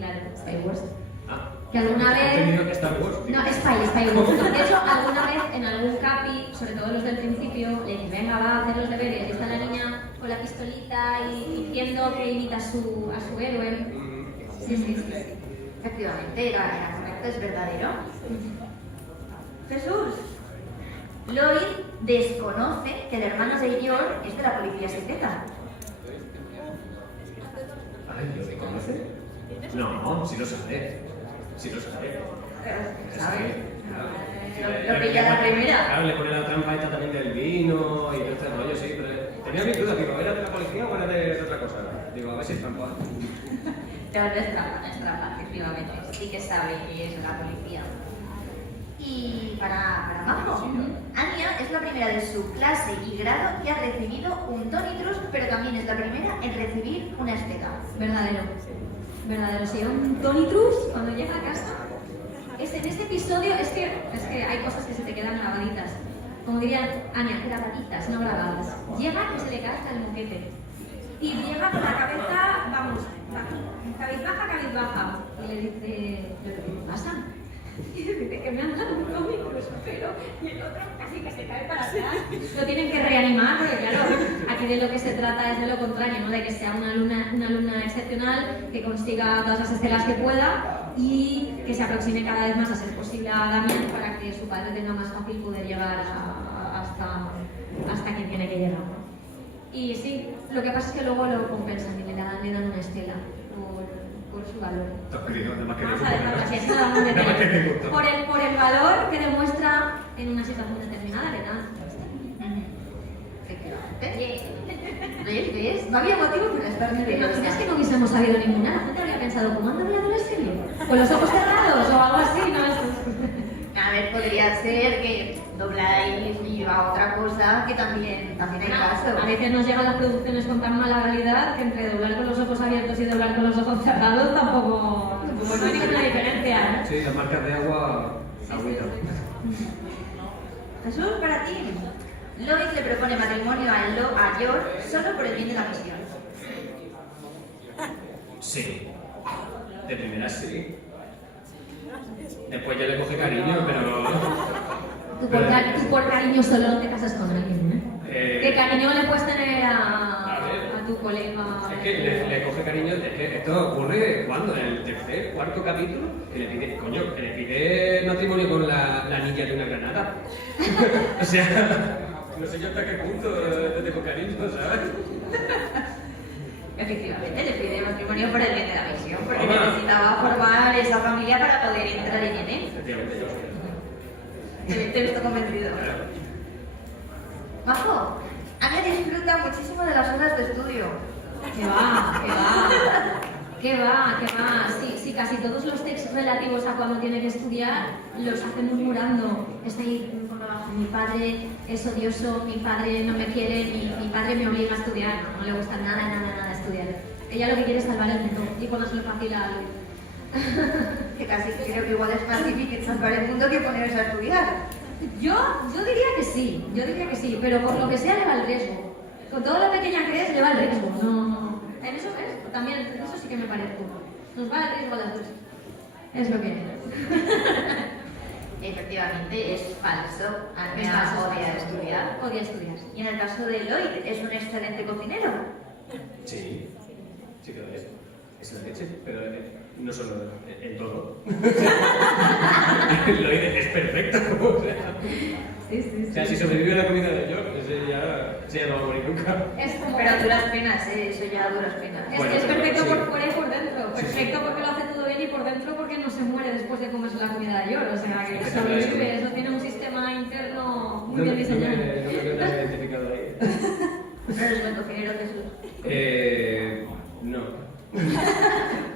claro, Star Wars. Ah. Que alguna He vez... entendido que Star Wars. No, Spy Wars. De hecho, alguna vez en algún capi, sobre todo los del principio, le dije, venga, va a hacer los deberes. Y está la niña con la pistolita y diciendo que imita a su héroe. Sí. Efectivamente, era correcto, es verdadero. Jesús. Lloyd desconoce que el hermano de Yor es de la policía secreta. Ay, ¿lo reconoce? No, sí lo sabe. Sí lo sabe. ¿Sabes? Lo pilla la primera. Claro, le pone la trampa esta también del vino y todo este rollo, sí, pero tenía mi duda, digo, ¿era de la policía o era de otra cosa? Digo, a ver si es trampa. Pero no es trampa, efectivamente. Sí que sabe que es de la policía. Y para Majo, Anya es la primera de su clase y grado que ha recibido un Tony Trus, pero también es la primera en recibir una estela. Verdadero. Se llama un Tony Trus cuando llega a casa. En este episodio es que hay cosas que se te quedan grabaditas. Como diría Anya, grabaditas, no grabadas. Llega y se le cae hasta el moquete. Y llega con la cabeza, vamos, cabizbaja. Y le dice, ¿pero qué pasa? Y dice que me han dado un cómic, pero y el otro casi que se cae para atrás. Lo tienen que reanimar, porque claro, aquí de lo que se trata es de lo contrario, ¿no? De que sea una alumna excepcional, que consiga todas las estelas que pueda y que se aproxime cada vez más a ser posible a Damien para que su padre tenga más fácil poder llegar hasta quien tiene que llegar. Y sí, lo que pasa es que luego lo compensan y le dan una estela por su valor. Vamos Vamos a dejarlo así, es nada más por el valor que demuestra en una situación determinada que nada. ¿Ves? No había motivo para estar ¿Te nerviosa. imaginas que no hubiésemos sabido ninguna? La gente habría pensado, ¿cómo han doblado la serie? ¿Con los ojos cerrados o algo así? No, A ver, podría ser que dobláis y a otra cosa que también hay caso. A veces nos llegan las producciones con tan mala calidad que entre doblar con los ojos abiertos y doblar con los ojos cerrados tampoco no hay ninguna diferencia. ¿Eh? Sí, las marcas de agua, agüita. Jesús, para ti. Lloyd le propone matrimonio a Yor solo por el bien de la misión. Sí. De primera sí. Después ya le coge cariño, pero... Tú por cariño solo no te casas con alguien, ¿eh? ¿Qué cariño le puedes tener a tu colega? Es que le coge cariño, es que esto ocurre cuando, en el tercer, cuarto capítulo, que le pide matrimonio con la niña de una granada. O sea, no sé yo hasta qué punto le tengo cariño, ¿sabes? Efectivamente, le pide matrimonio por el bien de la misión, porque necesitaba formar esa familia para poder entrar en él. Efectivamente, yo sé. Te he visto convencido. Majo, Anya disfruta muchísimo de las horas de estudio. ¿Qué va? Sí, casi todos los textos relativos a cuando tiene que estudiar los hace murmurando. Está ahí por abajo, mi padre es odioso, mi padre no me quiere, mi padre me obliga a estudiar. No le gusta nada estudiar. Ella lo que quiere es salvar el mundo y ponerse fácil a Que casi creo que igual es más difícil salvar el mundo que ponerse a estudiar. Yo diría que sí, pero por lo que sea le va el riesgo. Con todo lo pequeña que es, le va el riesgo. No. En eso es, también, en eso sí que me parezco. Nos va el riesgo a las dos. Es lo que es. Efectivamente, es falso. Anya odia estudiar. Y en el caso de Lloyd, es un excelente cocinero. Sí, que lo es. Es la leche, pero no solo en todo. Lloyd es perfecto. Sí. O sea, si sobrevive a la comida de York, ese ya no va a morir nunca. Es como... Pero a duras penas, eso ya a duras penas. Es Bueno, que es perfecto sí. por fuera y por dentro. Sí, Perfecto sí. porque lo hace todo bien y por dentro porque no se muere después de comerse la comida de York. O sea, que Sí, sobrevive. sí. Eso tiene un sistema interno muy No bien me diseñado. quedas identificado ahí. ¿No eres buen cocinero, Jesús? No.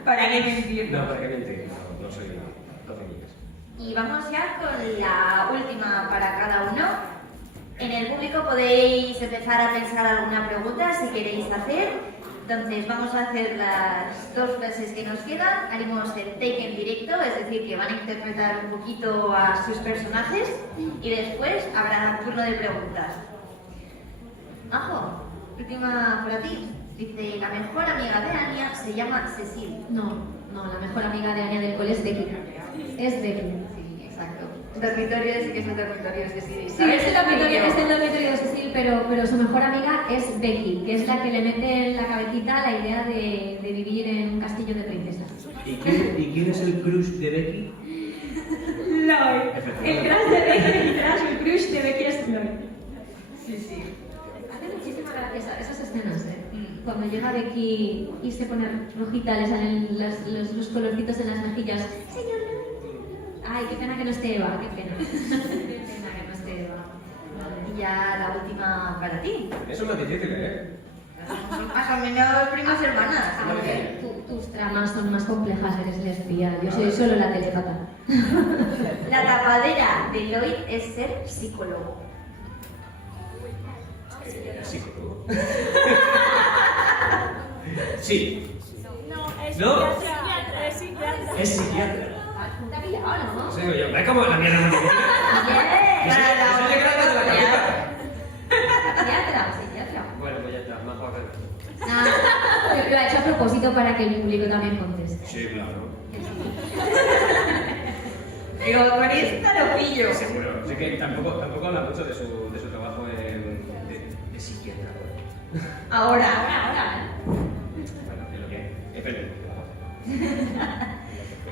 ¿Para qué mentir? No, para qué mentir. No soy tocinillas. Y vamos ya con la última para cada uno. En el público podéis empezar a pensar alguna pregunta si queréis hacer. Entonces vamos a hacer las 2 clases que nos quedan. Haremos el take en directo, es decir, que van a interpretar un poquito a sus personajes y después habrá turno de preguntas. Majo, última para ti. Dice, la mejor amiga de Anya se llama Cecil. No, la mejor amiga de Anya del cole es Becky. Es Becky. Sí, exacto. Dormitorio, sí que es un dormitorio de Cecil. Sí, es el dormitorio de Cecil, pero su mejor amiga es Becky, que es la que le mete en la cabecita la idea de vivir en un castillo de princesas. ¿Y quién es el crush de Becky? Lloyd. El crush de Becky es Lloyd. Sí. Hace muchísima gracia esas escenas, ¿eh? Cuando llega Becky y se pone rojita, le salen los colorcitos en las mejillas. Señor Lloyd. Ay, qué pena que no esté Eva, qué pena. Qué pena que no esté Eva. Y ya la última para ti. Eso es más difícil, ¿eh? Son más o menos primas hermanas. A ver, tus tramas son más complejas, eres lesbia. Yo soy solo la telepata. La tapadera de Lloyd es ser psicólogo. Psicólogo. Sí. No, es No. psiquiatra. Es psiquiatra. Es psiquiatra. ¿Te ha pillado, no? Sí, yo, ¿ves cómo la mierda no te queda? Bien. Esa le grande de la cabeza. Psiquiatra. Bueno, pues ya está, más para ver. Lo ha hecho a propósito para que el público también conteste. Sí, claro. Digo, con esta lo pillo. Seguro. Sé que tampoco habla mucho de su trabajo de psiquiatra. Ahora. Bueno, es lo que es. Esperen.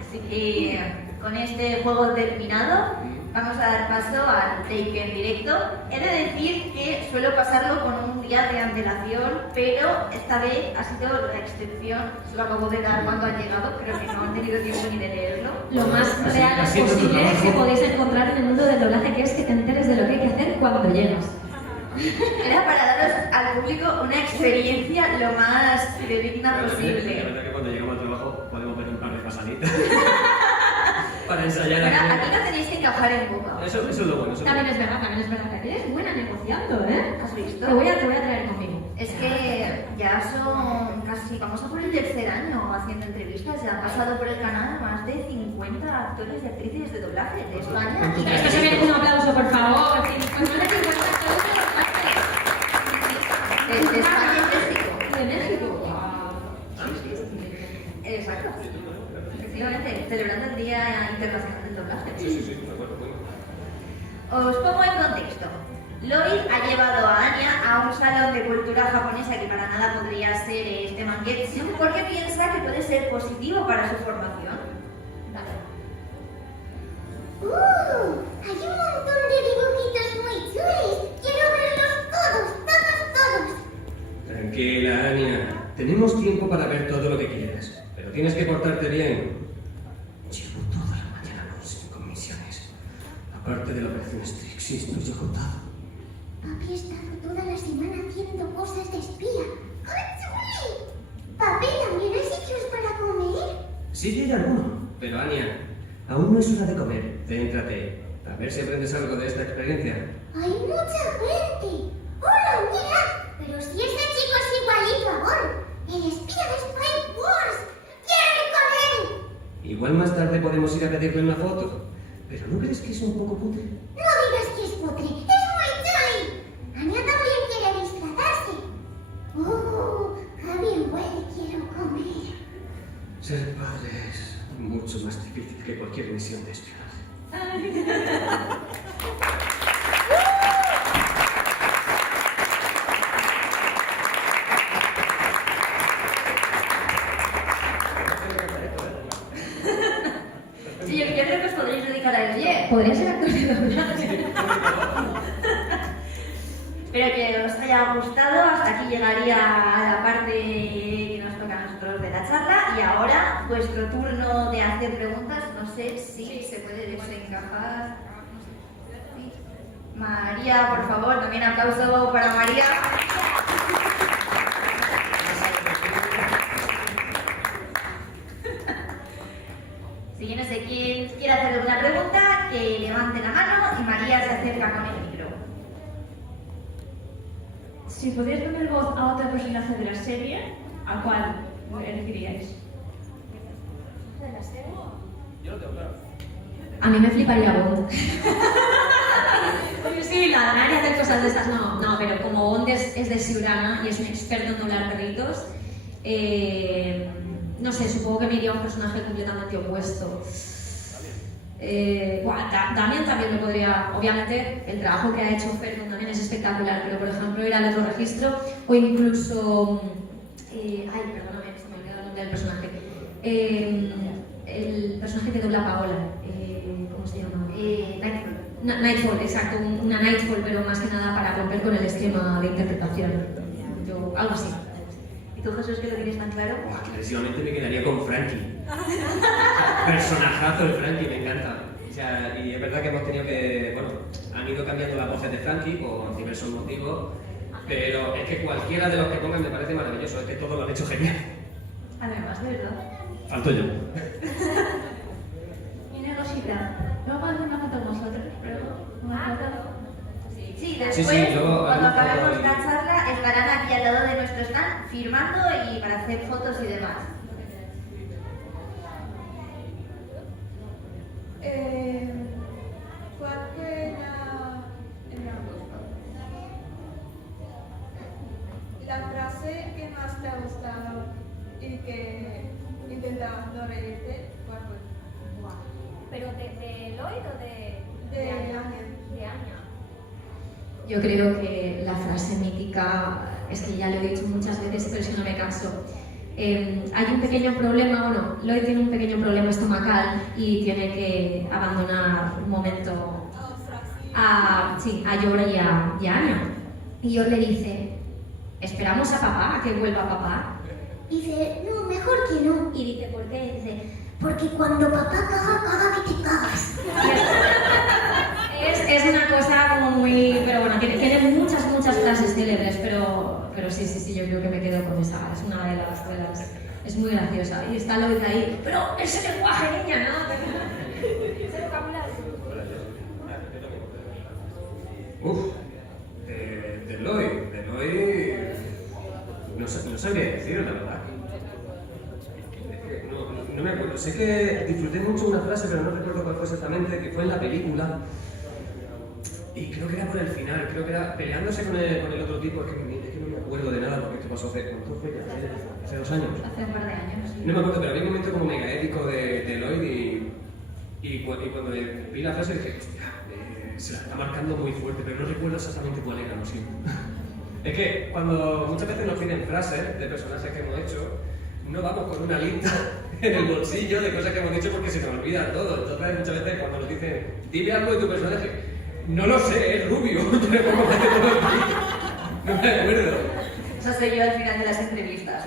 Así que con este juego terminado, vamos a dar paso al take en directo. He de decir que suelo pasarlo con un día de antelación, pero esta vez ha sido la excepción. Se lo acabo de dar cuando han llegado, creo que no han tenido tiempo ni de leerlo. Lo más Así- real así es tu posible trabajo. que podéis encontrar en el mundo del doblaje, que es que te enteres de lo que hay que hacer cuando llegas. Era para daros al público una experiencia lo más fidedigna La posible. verdad que cuando llegamos al trabajo podemos ver un par de pasaditas para ensayar Bueno, aquí. aquí no tenéis que encajar en boca. Eso es lo bueno. También es verdad que eres buena negociando, ¿eh? ¿Has visto? Te voy a traer conmigo. Es que ya son casi, vamos a por el 3er año haciendo entrevistas, ya han pasado por el canal más de 50 actores y actrices de doblaje de España y Esto se merece un aplauso, por favor. Pues más de 50 actores de España y México. de México. Exacto. Efectivamente, celebrando el Día Internacional del Doblaje. Sí, me acuerdo. Os pongo en contexto. Lloyd ha llevado a Anya a un salón de cultura japonesa que para nada podría ser este Mangetsu porque piensa que puede ser positivo para su formación. Hay un montón de dibujitos muy chulos. Quiero verlos todos. Tranquila, Anya. Tenemos tiempo para ver todo lo que quieras, pero tienes que portarte bien. Llevo toda la mañana con misiones. Aparte de la operación Strix, estoy agotado. Papi ha estado toda la semana haciendo cosas de espía. ¡Qué chulo! Papi, ¿también hay sitios para comer? Sí, hay alguno. Pero, Anya, aún no es hora de comer. Céntrate. A ver si aprendes algo de esta experiencia. Hay mucha gente. ¡Hola, mira! Pero si ese chico es igualito a Gon, el espía de Spy Wars. ¡Quiero ir con él! Igual más tarde podemos ir a pedirle una foto. ¿Pero no crees que es un poco cutre? No digas que es putre, es muy chulo. Anya también quiere disfrazarse. ¡Qué bien huele! Quiero comer. Ser padre es mucho más difícil que cualquier misión de espionaje. Sí, yo creo que os podréis dedicar a ello. Oye, Podría ser actor de doblaje. espero que os haya gustado. Hasta aquí llegaría la parte que nos toca a nosotros de la charla. Y ahora, vuestro turno de hacer preguntas. No sé si se puede desencajar. Sí. María, por favor, también aplauso para María. Si yo no sé quién quiere hacer alguna pregunta, que levante la mano y María se acerca con el micro. si podíais poner voz a otro personaje de la serie, ¿a cuál elegiríais? ¿De la serie? Yo lo tengo claro. A mí me fliparía Bond. Sí, ladrar y hacer cosas de estas, no, pero como Bond es de Siurana y es un experto en doblar perritos, no sé, supongo que me iría a un personaje completamente opuesto. Damien también me podría, obviamente el trabajo que ha hecho Fernan también es espectacular, pero por ejemplo ir al otro registro o incluso, perdóname, se me ha olvidado el nombre del personaje, el personaje que dobla a Paola, ¿cómo se llama? Nightfall. Nightfall, exacto, una Nightfall, pero más que nada para romper con el esquema de interpretación, algo así. ¿Y tú, Jesús, que lo tienes tan claro? Buah, clarísimamente me quedaría con Frankie. Personajazo el Frankie, me encanta. O sea, y es verdad que hemos tenido que, bueno, han ido cambiando las voces de Frankie por diversos motivos, pero es que cualquiera de los que pongan me parece maravilloso, es que todos lo han hecho genial. Además, de verdad. Falto yo. Y una cosita, no puedo hacer una foto con vosotros, pero una foto. Sí, después, luego cuando haremos acabemos foto y- la charla, estarán aquí al lado de nuestro stand firmando y para hacer fotos y demás. ¿Cuál fue la frase que más te ha gustado y que intentabas no reírte? ¿Cuál fue? ¿Pero de Lloyd o de De Anya? Anya. De Anya. Yo creo que la frase mítica, es que ya lo he dicho muchas veces, pero es que no me canso. Hay un pequeño problema, bueno, Lloyd tiene un pequeño problema estomacal y tiene que abandonar un momento a Yor y a Anya. Y Yor le dice, ¿esperamos a papá, a que vuelva papá? Dice, no, mejor que no. Y dice, ¿por qué? Dice, porque cuando papá caga, caga que te cagas. Es una cosa como muy... Pero bueno, tiene muchas frases célebres, pero sí, yo creo que me quedo con esa. Es una de las... Es muy graciosa. Y está Lloyd ahí, pero ese lenguaje, niña, ¿no? Ese vocabulario. Uf, de Lloyd... No sé qué decir, la verdad. Es que no me acuerdo. Sé que disfruté mucho una frase, pero no recuerdo cuál fue exactamente, que fue en la película. Y creo que era por el final, creo que era peleándose con el otro tipo, es que no me acuerdo de nada porque esto pasó ¿cuánto fue? Hace 2 años. Hace un par de años. No me acuerdo, pero había un momento como mega épico de Lloyd y cuando vi la frase dije, hostia, se la está marcando muy fuerte, pero no recuerdo exactamente cuál era, lo siento. Es que cuando muchas veces nos piden frases de personajes que hemos hecho, no vamos con una lista en el bolsillo de cosas que hemos dicho porque se nos olvida todo. Entonces muchas veces cuando nos dicen, dime algo de tu personaje, no lo sé, es rubio, yo le pongo frente todo el día. No me acuerdo. Eso soy yo al final de las entrevistas.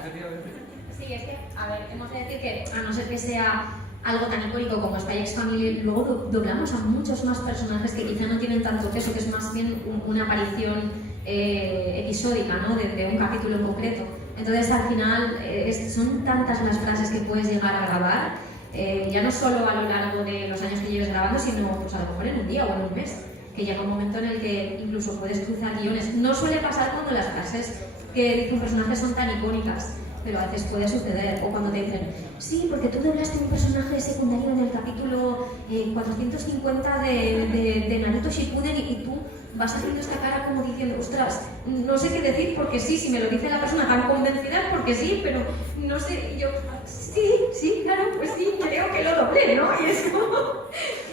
Sí, es que, a ver, hemos de decir que, a no ser que sea algo tan icónico como Spy X Family, luego doblamos a muchos más personajes que quizá no tienen tanto peso, que es más bien una aparición episódica, ¿no? de un capítulo en concreto. Entonces, al final, son tantas las frases que puedes llegar a grabar, ya no solo a lo largo de los años que lleves grabando, sino pues, a lo mejor en un día o en un mes, que llega un momento en el que incluso puedes cruzar guiones. No suele pasar cuando las frases que dice un personaje son tan icónicas, pero a veces puede suceder. O cuando te dicen, sí, porque tú doblaste un personaje secundario en el capítulo 450 de Naruto Shippuden y tú vas haciendo esta cara como diciendo, ostras, no sé qué decir porque sí, si me lo dice la persona tan convencida es porque sí, pero no sé, y yo, sí, claro, pues sí, creo que lo doblé, ¿no? Y es como,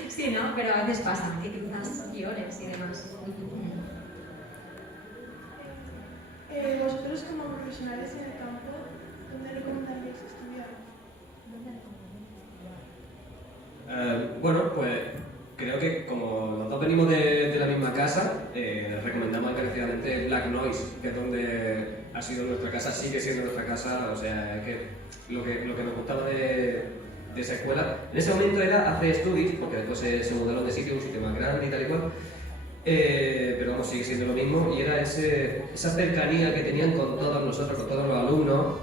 sí, ¿no? Pero a veces pasa, que cruzas guiones y demás. Vosotros como profesionales en el campo, ¿dónde recomendaríais estudiar? Bueno, pues creo que como los dos venimos de la misma casa, recomendamos encarecidamente Black Noise, que es donde ha sido nuestra casa, sigue siendo nuestra casa, o sea, es que lo que nos gustaba de esa escuela, en ese momento era AC Studies, porque después se mudaron de sitio, un sitio más grande y tal y cual, pero vamos, sigue siendo lo mismo, y era esa cercanía que tenían con todos nosotros, con todos los alumnos.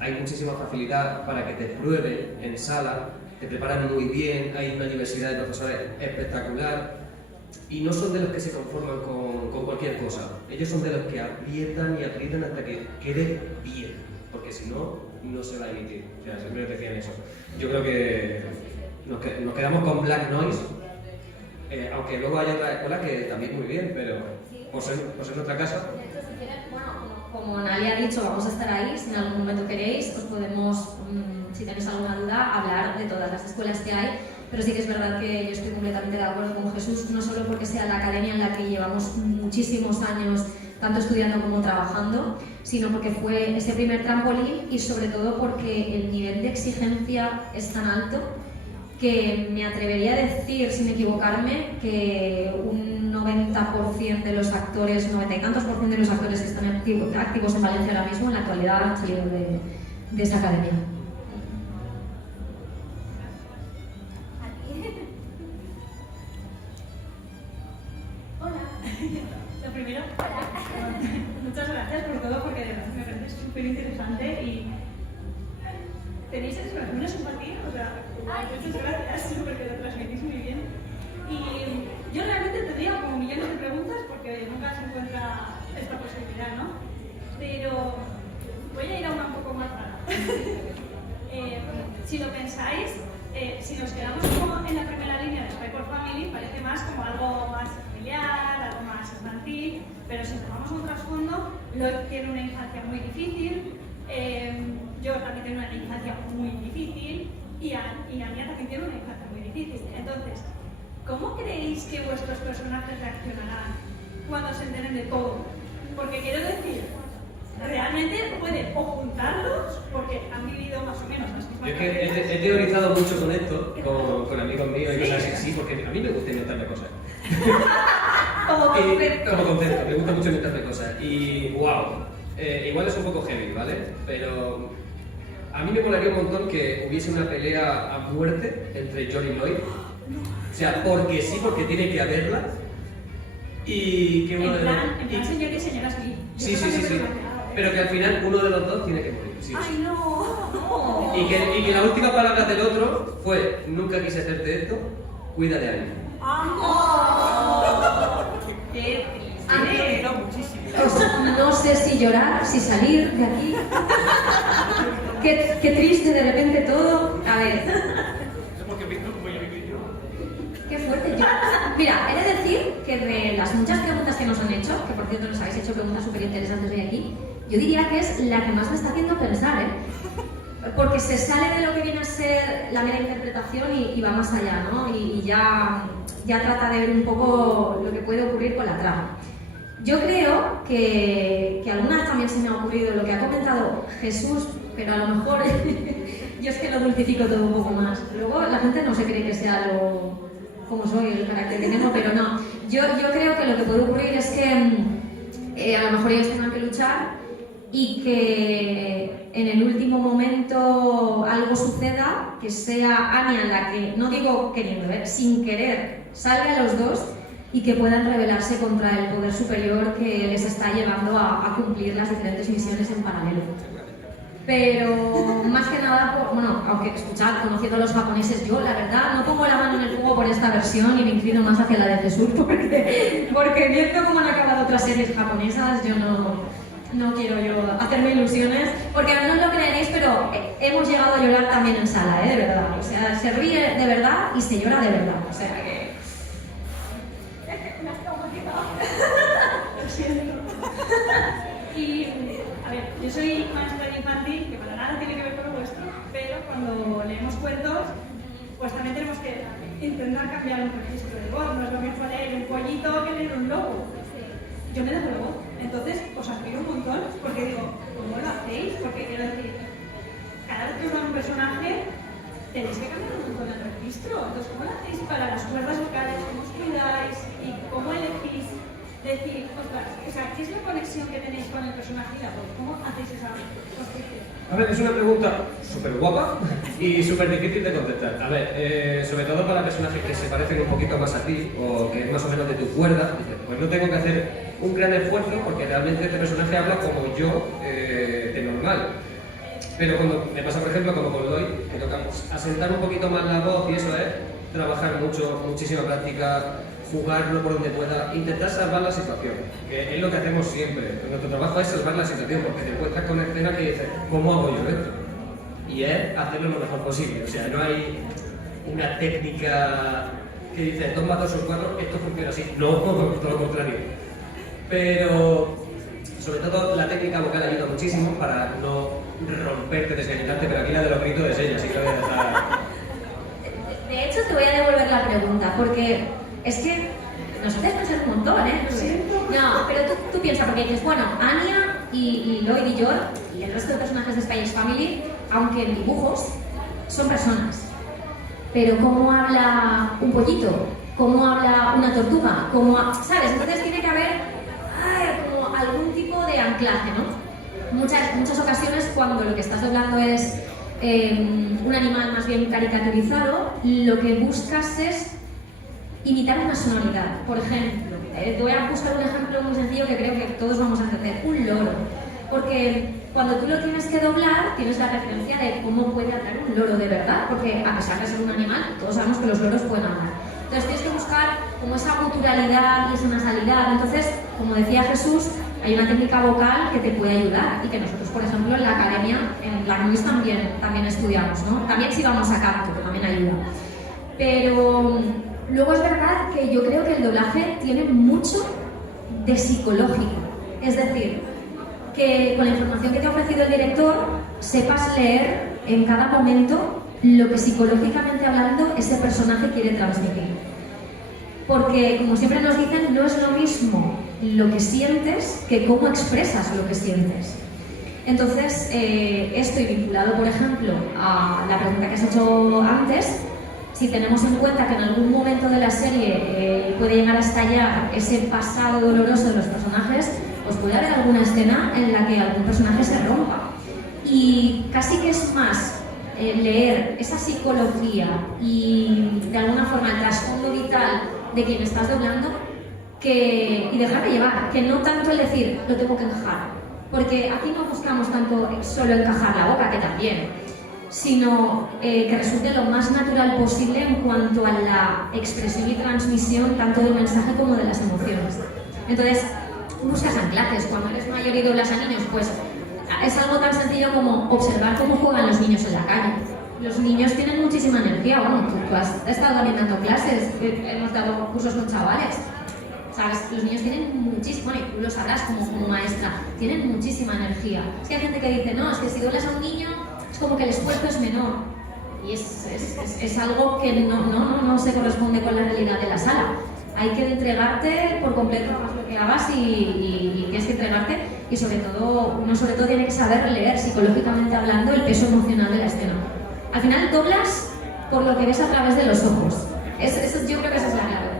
Hay muchísima facilidad para que te prueben en sala, te preparan muy bien, hay una diversidad de profesores espectacular, y no son de los que se conforman con cualquier cosa. Ellos son de los que aprietan y aprietan hasta que quede bien, porque si no, no se va a emitir. O sea, siempre decían eso. Yo creo que nos quedamos con Black Noise, aunque luego hay otra escuela que también muy bien, pero por ser nuestra casa. De hecho, si quieren, bueno, como Nali ha dicho, vamos a estar ahí. Si en algún momento queréis, os podemos, si tenéis alguna duda, hablar de todas las escuelas que hay. Pero sí que es verdad que yo estoy completamente de acuerdo con Jesús, no solo porque sea la academia en la que llevamos muchísimos años, tanto estudiando como trabajando, sino porque fue ese primer trampolín y sobre todo porque el nivel de exigencia es tan alto que me atrevería a decir, sin equivocarme, que un 90% de los actores, 90 y tantos por ciento de los actores que están activos en Valencia ahora mismo, en la actualidad han salido de esa academia. Lo primero, muchas gracias por todo porque de verdad me parece súper interesante y tenéis una simpatía, o sea, muchas gracias porque lo transmitís muy bien. Y yo realmente tendría como millones de preguntas porque nunca se encuentra esta posibilidad, ¿no? Pero voy a ir a una un poco más rara. Si lo pensáis, si nos quedamos como en la primera línea de Spy for Family, parece más como algo más familiar, algo más infantil, pero si tomamos un trasfondo, Lloyd tiene una infancia muy difícil, yo también tengo una infancia muy difícil y Anya también tiene una infancia muy difícil. Entonces, ¿cómo creéis que vuestros personajes reaccionarán cuando se enteren de todo? Porque quiero decir, realmente pueden o juntarlos porque han vivido más o menos las mismas Yo es que he teorizado mucho con esto, con amigos míos y cosas así, porque a mí me gusta inventarme cosas. Como concepto. Como concepto, me gusta mucho inventarme cosas. Y wow, igual es un poco heavy, ¿vale? Pero a mí me molaría un montón que hubiese una pelea a muerte entre John y Lloyd. O sea, porque sí, porque tiene que haberla. Y que uno de los... En plan señor y señora Smith. Sí. Pero que al final uno de los dos tiene que morir. Sí, ¡Ay, no! Y que la última palabra del otro fue: nunca quise hacerte esto, cuida de alguien. ¡Qué triste! No sé si llorar, si salir de aquí. Qué triste de repente todo. A ver. Qué fuerte. Mira, he de decir que de las muchas preguntas que nos han hecho, que por cierto nos habéis hecho preguntas súper interesantes hoy aquí, yo diría que es la que más me está haciendo pensar, ¿eh? Porque se sale de lo que viene a ser la mera interpretación y va más allá, ¿no? Y ya trata de ver un poco lo que puede ocurrir con la trama. Yo creo que alguna vez también se me ha ocurrido lo que ha comentado Jesús, pero a lo mejor yo es que lo dulcifico todo un poco más. Luego la gente no se cree que sea lo como soy, el carácter que tengo, pero no. Yo creo que lo que puede ocurrir es que a lo mejor ellos tengan que luchar y que en el último momento algo suceda, que sea Anya la que, no digo queriendo, sin querer, salga a los dos y que puedan rebelarse contra el poder superior que les está llevando a cumplir las diferentes misiones en paralelo. Pero más que nada, bueno, aunque escuchad, conociendo a los japoneses, yo la verdad no pongo la mano en el fuego por esta versión y me inclino más hacia la de Jesús porque viendo cómo han acabado otras series japonesas, yo no quiero yo hacerme ilusiones, porque no os lo creeréis, pero hemos llegado a llorar también en sala, de verdad. O sea, se ríe de verdad y se llora de verdad. O sea que... Y, a ver, yo soy maestra de infantil, que para nada tiene que ver con lo vuestro, pero cuando leemos cuentos, pues también tenemos que intentar cambiar un registro de voz. No es lo mismo leer un pollito que leer un lobo. Yo me dejo la voz, entonces os admiro un montón, porque digo, ¿cómo lo hacéis? Porque quiero decir, cada vez que os dan un personaje, tenéis que cambiar un montón el registro. Entonces, ¿cómo lo hacéis para las cuerdas vocales? ¿Cómo os cuidáis? ¿Y cómo elegís decir, ostras, o sea, qué es la conexión que tenéis con el personaje y la voz? ¿Cómo hacéis esa construcción? A ver, es una pregunta súper guapa y súper difícil de contestar. A ver, sobre todo para personajes que se parecen un poquito más a ti o que es más o menos de tu cuerda, pues no tengo que hacer un gran esfuerzo porque realmente este personaje habla como yo de normal. Pero cuando me pasa, por ejemplo, como con Lloyd, que tocamos asentar un poquito más la voz y eso es, trabajar mucho, muchísima práctica, jugarlo por donde pueda, intentar salvar la situación, que es lo que hacemos siempre. Nuestro trabajo es salvar la situación, porque te encuentras con escenas que dices, ¿cómo hago yo esto? Y es hacerlo lo mejor posible, o sea, no hay una técnica que dice 2 más 2 son 4, esto funciona así, no, todo lo contrario. Pero sobre todo la técnica vocal ayuda muchísimo para no romperte, desgañitarte, pero aquí la de los gritos es ella, así que la voy a dejar. De hecho, te voy a devolver la pregunta, porque es que nos haces pensar un montón, ¿eh? No, pero tú piensas, porque dices, bueno, Anya y Lloyd y George y el resto de personajes de Spy X Family, aunque en dibujos, son personas. Pero ¿cómo habla un pollito? ¿Cómo habla una tortuga? ¿Sabes? Entonces tiene que haber como algún tipo de anclaje, ¿no? Muchas ocasiones cuando lo que estás hablando es un animal más bien caricaturizado, lo que buscas es imitar una sonoridad. Por ejemplo, te voy a buscar un ejemplo muy sencillo que creo que todos vamos a entender, un loro. Porque cuando tú lo tienes que doblar, tienes la referencia de cómo puede hablar un loro de verdad, porque a pesar de ser un animal, todos sabemos que los loros pueden hablar. Entonces tienes que buscar como esa guturalidad y esa nasalidad. Entonces, como decía Jesús, hay una técnica vocal que te puede ayudar y que nosotros, por ejemplo, en la academia, en la NUIS también estudiamos, ¿no? También si vamos a canto, que también ayuda. Pero luego es verdad que yo creo que el doblaje tiene mucho de psicológico. Es decir, que con la información que te ha ofrecido el director, sepas leer en cada momento lo que psicológicamente hablando ese personaje quiere transmitir. Porque, como siempre nos dicen, no es lo mismo lo que sientes que cómo expresas lo que sientes. Entonces, esto y vinculado, por ejemplo, a la pregunta que has hecho antes, si tenemos en cuenta que en algún momento de la serie puede llegar a estallar ese pasado doloroso de los personajes, pues puede haber alguna escena en la que algún personaje se rompa. Y casi que es más leer esa psicología y de alguna forma el trasfondo vital de quien estás doblando y dejarme llevar, que no tanto el decir lo tengo que encajar, porque aquí no buscamos tanto solo encajar la boca, que también, sino que resulte lo más natural posible en cuanto a la expresión y transmisión tanto del mensaje como de las emociones. Entonces, buscas anclajes. Cuando eres mayor y doblas a niños, pues es algo tan sencillo como observar cómo juegan los niños en la calle. Los niños tienen muchísima energía. Bueno, tú has estado también dando clases, hemos dado cursos con chavales. ¿Sabes? Los niños tienen muchísimo, bueno, y tú lo sabrás como maestra, tienen muchísima energía. Es que hay gente que dice, no, es que si doblas a un niño es como que el esfuerzo es menor. Y es algo que no se corresponde con la realidad de la sala. Hay que entregarte por completo, hagas lo que hagas y tienes que entregarte, y sobre todo, uno sobre todo tiene que saber leer psicológicamente hablando el peso emocional de la escena. Al final doblas por lo que ves a través de los ojos. Yo creo que esa es la clave.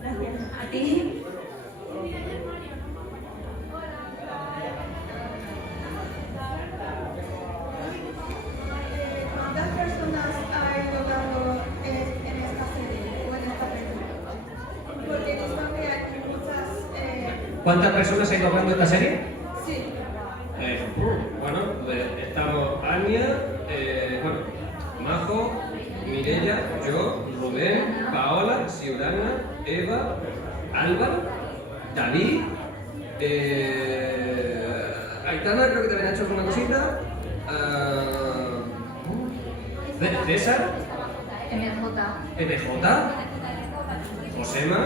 Gracias. A ti. ¿Cuántas personas hay doblando en esta serie o en esta película? Porque he visto que hay muchas... ¿Cuántas personas hay doblando esta serie? Sí. Bueno, estamos Anya, Majo, Mireia, yo, Rubén, Paola, Ciudadana, Eva, Álvaro, David, Aitana, creo que también ha hecho alguna cosita, César, MJ, Josema,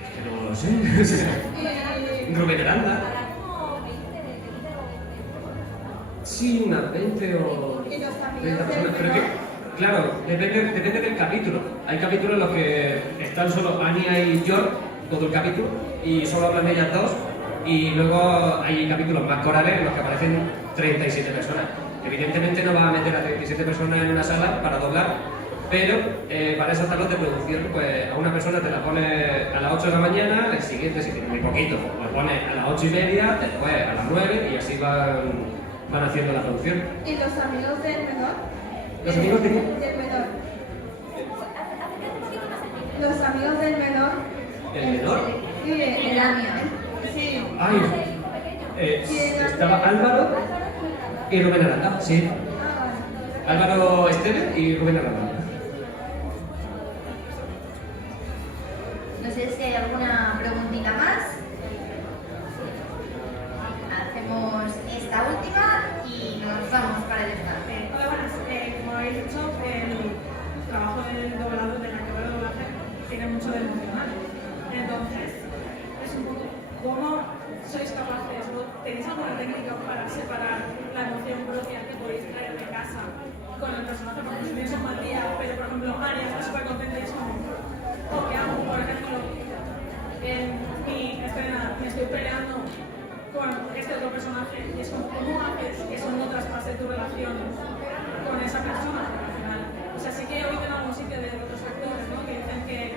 es que no lo sé, Rubén Aranda. Sí, unas 20 o 30 personas, pero que, claro, depende del capítulo. Hay capítulos en los que están solo Anya y George, todo el capítulo, y solo hablan de ellas dos, y luego hay capítulos más corales en los que aparecen 37 personas. Evidentemente no vas a meter a 37 personas en una sala para doblar, pero para esos talos de producción, pues a una persona te la pones a las 8 de la mañana, el siguiente, si tiene muy poquito, lo pones a las 8:30, después a las 9, y así van haciendo la producción. ¿Y los amigos del menor? ¿Los amigos de quién? Del menor. Los amigos del menor. ¿El menor? Sí, el Anya. Sí. Ay, estaba Álvaro y Rubén Aranda, sí. Álvaro Esteves y Rubén Aranda. tienes un mal día, pero por ejemplo María está súper contenta y es como, oh, ¿qué hago? Por ejemplo, me estoy peleando con este otro personaje y es como, ¿cómo haces que eso no traspase tu relación con esa persona? Al final, o sea, sí que he oído en algún sitio de otros actores, ¿no? Que dicen que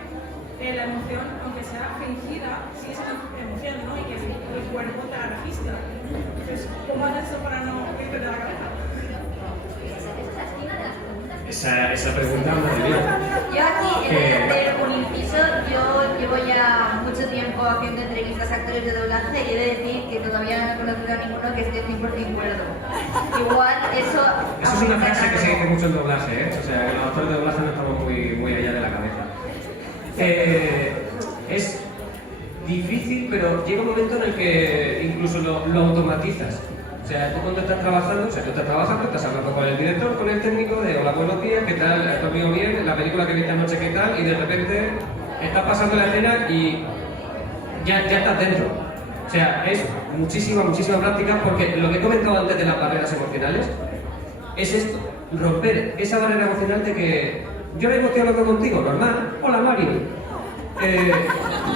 la emoción, aunque sea fingida, sí es una emoción, ¿no? Y que el cuerpo te la registra. Entonces, ¿cómo haces eso para no irte de la cabeza? Esa pregunta, madre mía. Yo aquí he de hacer un inciso. Yo llevo ya mucho tiempo haciendo entrevistas a actores de doblaje y he de decir que todavía no he conocido a ninguno que esté 100% cuerdo. Igual eso... Eso es una frase que se dice mucho en doblaje, ¿eh? O sea, que los actores de doblaje no estamos muy allá de la cabeza. Es difícil, pero llega un momento en el que incluso lo automatizas. O sea, tú cuando estás trabajando, estás hablando con el director, con el técnico de hola, buenos días, ¿qué tal? ¿Has dormido bien? La película que viste anoche, ¿qué tal? Y de repente estás pasando la escena y ya estás dentro. O sea, es muchísima práctica porque lo que he comentado antes de las barreras emocionales es esto, romper esa barrera emocional de que yo ahora mismo estoy hablando contigo, normal, hola Mario.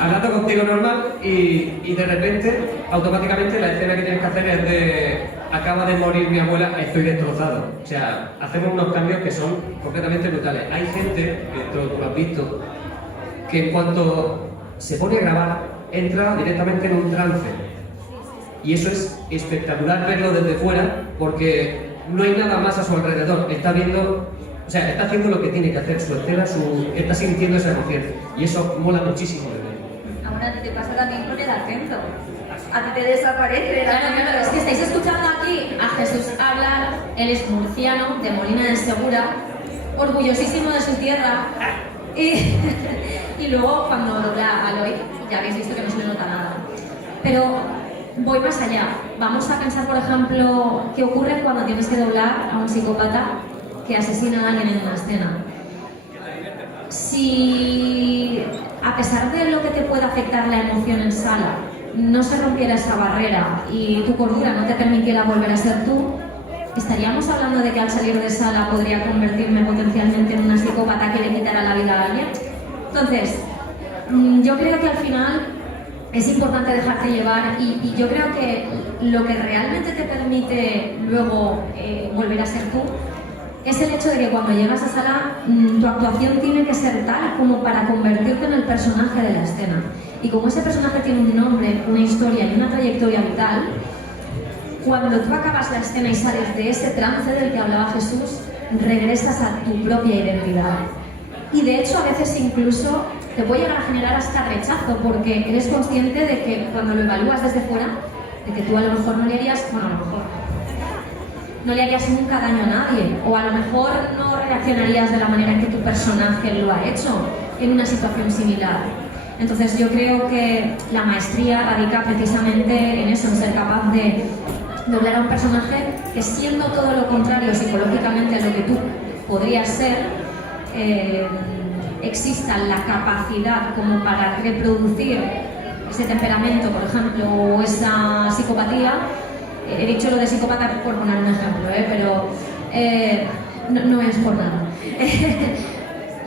Hablando contigo normal y de repente automáticamente la escena que tienes que hacer es de acaba de morir mi abuela, estoy destrozado. O sea, hacemos unos cambios que son completamente brutales. Hay gente, que tú lo has visto, que en cuanto se pone a grabar entra directamente en un trance y eso es espectacular verlo desde fuera porque no hay nada más a su alrededor, está viendo. O sea, está haciendo lo que tiene que hacer, su escena, está sintiendo esa emoción. Y eso mola muchísimo de ver. Aún a ti te pasa también con el acento. A ti te desaparece el acento. Claro, es que estáis escuchando aquí a Jesús hablar, él es murciano, de Molina de Segura, orgullosísimo de su tierra. Y luego cuando dobla a Lloyd, ya habéis visto que no se le nota nada. Pero voy más allá. Vamos a pensar, por ejemplo, qué ocurre cuando tienes que doblar a un psicópata que asesina a alguien en una escena. Si, a pesar de lo que te pueda afectar la emoción en sala, no se rompiera esa barrera y tu cordura no te permitiera volver a ser tú, ¿estaríamos hablando de que al salir de sala podría convertirme potencialmente en una psicópata que le quitara la vida a alguien? Entonces, yo creo que al final es importante dejarte llevar y yo creo que lo que realmente te permite luego volver a ser tú es el hecho de que cuando llegas a sala tu actuación tiene que ser tal como para convertirte en el personaje de la escena. Y como ese personaje tiene un nombre, una historia y una trayectoria vital, cuando tú acabas la escena y sales de ese trance del que hablaba Jesús, regresas a tu propia identidad. Y de hecho a veces incluso te puede llegar a generar hasta rechazo porque eres consciente de que cuando lo evalúas desde fuera, de que tú a lo mejor no le harías, no le harías nunca daño a nadie, o a lo mejor no reaccionarías de la manera en que tu personaje lo ha hecho en una situación similar. Entonces yo creo que la maestría radica precisamente en eso, en ser capaz de doblar a un personaje que, siendo todo lo contrario psicológicamente a lo que tú podrías ser, exista la capacidad como para reproducir ese temperamento, por ejemplo, o esa psicopatía. He dicho lo de psicópata por poner un ejemplo, pero no es por nada.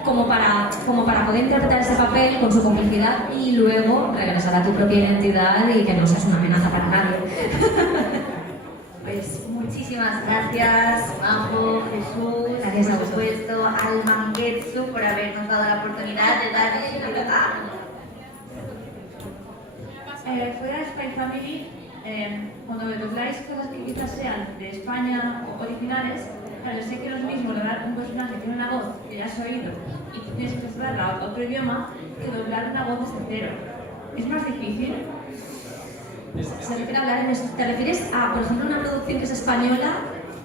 como para poder interpretar ese papel con su complicidad y luego regresar a tu propia identidad y que no seas una amenaza para nadie. Pues muchísimas gracias, Majo, Jesús, Gracias a por supuesto, al Mangetsu por habernos dado la oportunidad de darnos fuera de Spy Family, cuando dobláis cosas que quizás sean de España o originales, claro, sé que no es lo mismo doblar un personaje que tiene una voz que ya has oído y tú tienes que trasladarla a otro idioma que doblar una voz desde cero. ¿Es más difícil? Se refiere a hablar en eso. ¿Te refieres a, por ejemplo, una producción que es española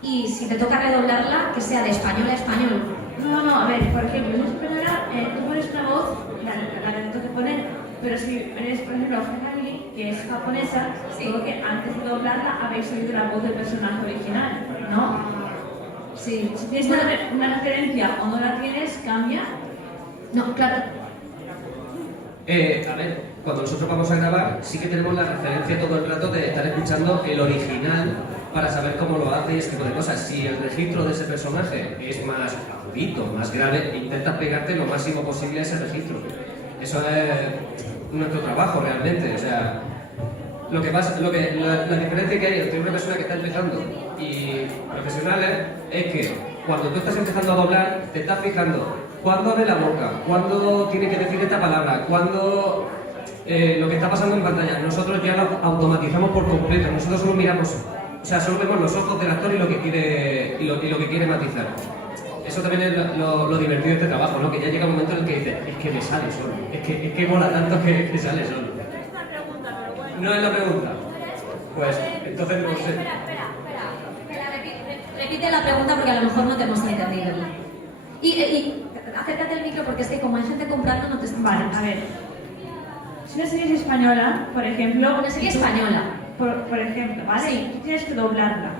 y si te toca redoblarla, que sea de español a español? No, a ver, por ejemplo, en española tú pones una voz, la que te toca poner, pero si eres, por ejemplo, Family, que es japonesa, digo que antes de doblarla habéis oído la voz del personaje original, ¿no? Sí. Si tienes una referencia o no la tienes, cambia. No, claro. A ver, cuando nosotros vamos a grabar, sí que tenemos la referencia todo el rato de estar escuchando el original para saber cómo lo hace y ese tipo de cosas. Si el registro de ese personaje es más agudito, más grave, intentas pegarte lo máximo posible a ese registro. Eso es nuestro trabajo realmente. O sea, la diferencia que hay entre una persona que está empezando y profesionales es que cuando tú estás empezando a doblar, te estás fijando cuándo abre la boca, cuándo tiene que decir esta palabra, cuándo lo que está pasando en pantalla. Nosotros ya lo automatizamos por completo, nosotros solo miramos, o sea, solo vemos los ojos del actor y lo que quiere matizar. Eso también es lo divertido de este trabajo, ¿no? Que ya llega un momento en el que dices, es que me sale solo, es que mola tanto que sale solo. No es la pregunta. Pues, entonces no sé. Espera. Repite la pregunta porque a lo mejor no te hemos entendido. Y acércate al micro porque es que como hay gente comprando no te escuchas. Vale, a ver. Si una serie es española, por ejemplo... Una serie española. Por ejemplo, ¿vale? Sí. Tú tienes que doblarla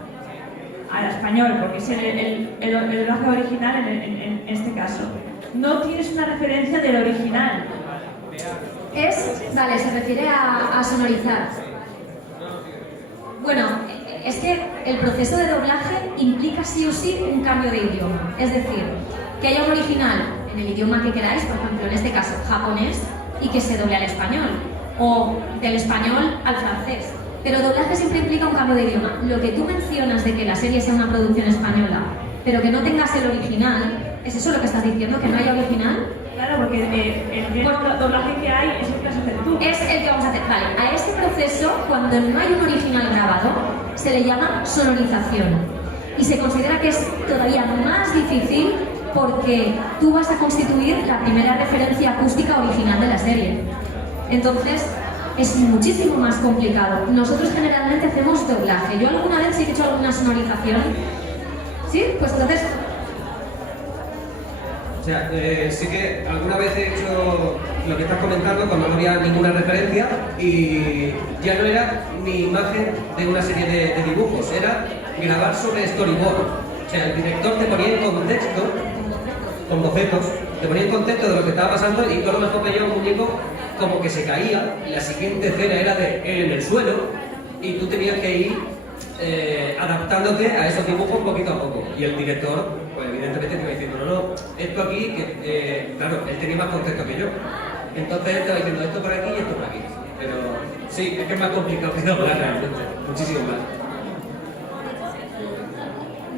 al español, porque es el doblaje original en este caso. No tienes una referencia del original. Vale, se refiere a sonorizar. Bueno, es que el proceso de doblaje implica sí o sí un cambio de idioma. Es decir, que haya un original en el idioma que queráis, por ejemplo, en este caso japonés, y que se doble al español, o del español al francés. Pero doblaje siempre implica un cambio de idioma. Lo que tú mencionas de que la serie sea una producción española, pero que no tengas el original, ¿es eso lo que estás diciendo? ¿Que no haya original? Claro, porque el doblaje que hay es el que vas a hacer tú. Es el que vamos a hacer. Vale, a este proceso, cuando no hay un original grabado, se le llama sonorización. Y se considera que es todavía más difícil porque tú vas a constituir la primera referencia acústica original de la serie. Entonces, es muchísimo más complicado. Nosotros generalmente hacemos doblaje. Yo alguna vez sí que he hecho alguna sonorización. ¿Sí? Pues entonces... O sea, sí que alguna vez he hecho lo que estás comentando cuando no había ninguna referencia y ya no era ni imagen de una serie de dibujos, era grabar sobre storyboard. O sea, el director te ponía en contexto, con bocetos, te ponía en contexto de lo que estaba pasando y tú a lo mejor veías un muñeco como que se caía, la siguiente escena era de él en el suelo y tú tenías que ir adaptándote a esos dibujos poquito a poco. Y el director, pues evidentemente te iba diciendo, no, esto aquí, que claro, él tenía más contexto que yo. Entonces él te va diciendo esto por aquí y esto por aquí. Pero sí, es que es más complicado que doblar realmente, muchísimo más.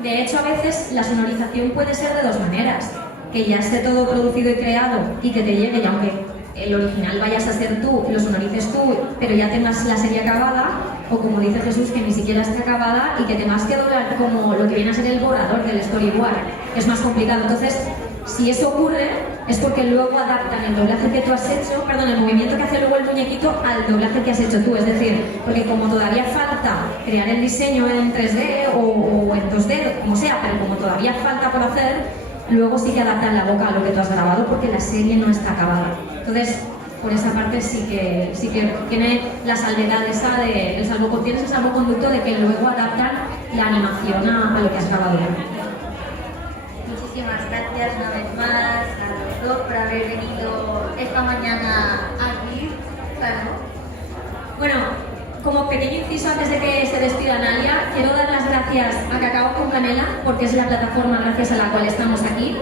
De hecho, a veces la sonorización puede ser de dos maneras. Que ya esté todo producido y creado y que te llegue, y aunque el original vayas a ser tú, lo sonorices tú, pero ya tengas la serie acabada, o como dice Jesús, que ni siquiera esté acabada y que tengas que doblar como lo que viene a ser el borrador del storyboard. Es más complicado. Entonces, si eso ocurre, es porque luego adaptan el doblaje que tú has hecho, perdón, el movimiento que hace luego el muñequito al doblaje que has hecho tú. Es decir, porque como todavía falta crear el diseño en 3D o en 2D, como sea, pero como todavía falta por hacer, luego sí que adaptan la boca a lo que tú has grabado porque la serie no está acabada. Entonces, por esa parte sí que tiene la salvedad esa de tienes el salvoconducto de que luego adaptan la animación a lo que has grabado. Muchísimas gracias una vez más a los dos por haber venido esta mañana aquí. Claro. Bueno, como pequeño inciso antes de que se despida Nalia, quiero dar las gracias a Cacao con Canela porque es la plataforma gracias a la cual estamos aquí.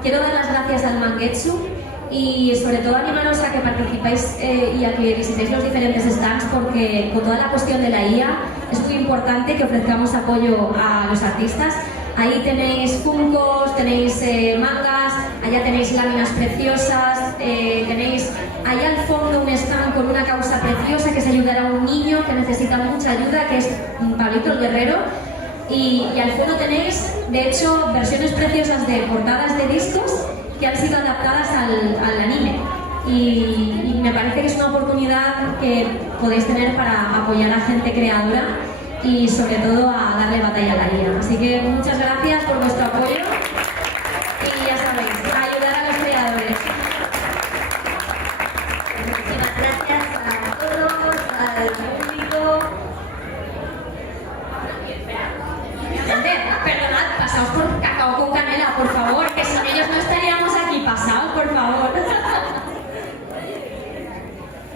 Quiero dar las gracias al Mangetsu y sobre todo animaros a que participéis y a que visitéis los diferentes stands porque con toda la cuestión de la IA es muy importante que ofrezcamos apoyo a los artistas. Ahí tenéis funcos, tenéis mangas, allá tenéis láminas preciosas, tenéis allá al fondo un stand con una causa preciosa que es ayudar a un niño que necesita mucha ayuda, que es Pablito el Guerrero. Y al fondo tenéis, de hecho, versiones preciosas de portadas de discos que han sido adaptadas al anime. Y me parece que es una oportunidad que podéis tener para apoyar a gente creadora y sobre todo a darle batalla a la IA. Así que muchas gracias por vuestro apoyo y ya sabéis, ayudar a los creadores. Muchísimas gracias a todos, al público. Gente, perdonad, pasaos por Cacao con Canela, por favor, que sin ellos no estaríamos aquí. Pasaos, por favor.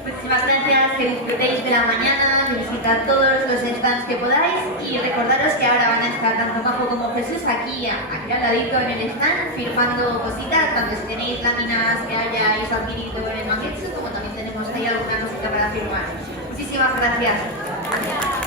Muchísimas gracias. días, que disfrutéis de la mañana, visitad todos los stands que podáis y recordaros que ahora van a estar tanto Majo como Jesús aquí al ladito en el stand firmando cositas, tanto si tenéis láminas que hayáis adquirido en el Mangetsu como también tenemos ahí alguna cosita para firmar. Muchísimas gracias.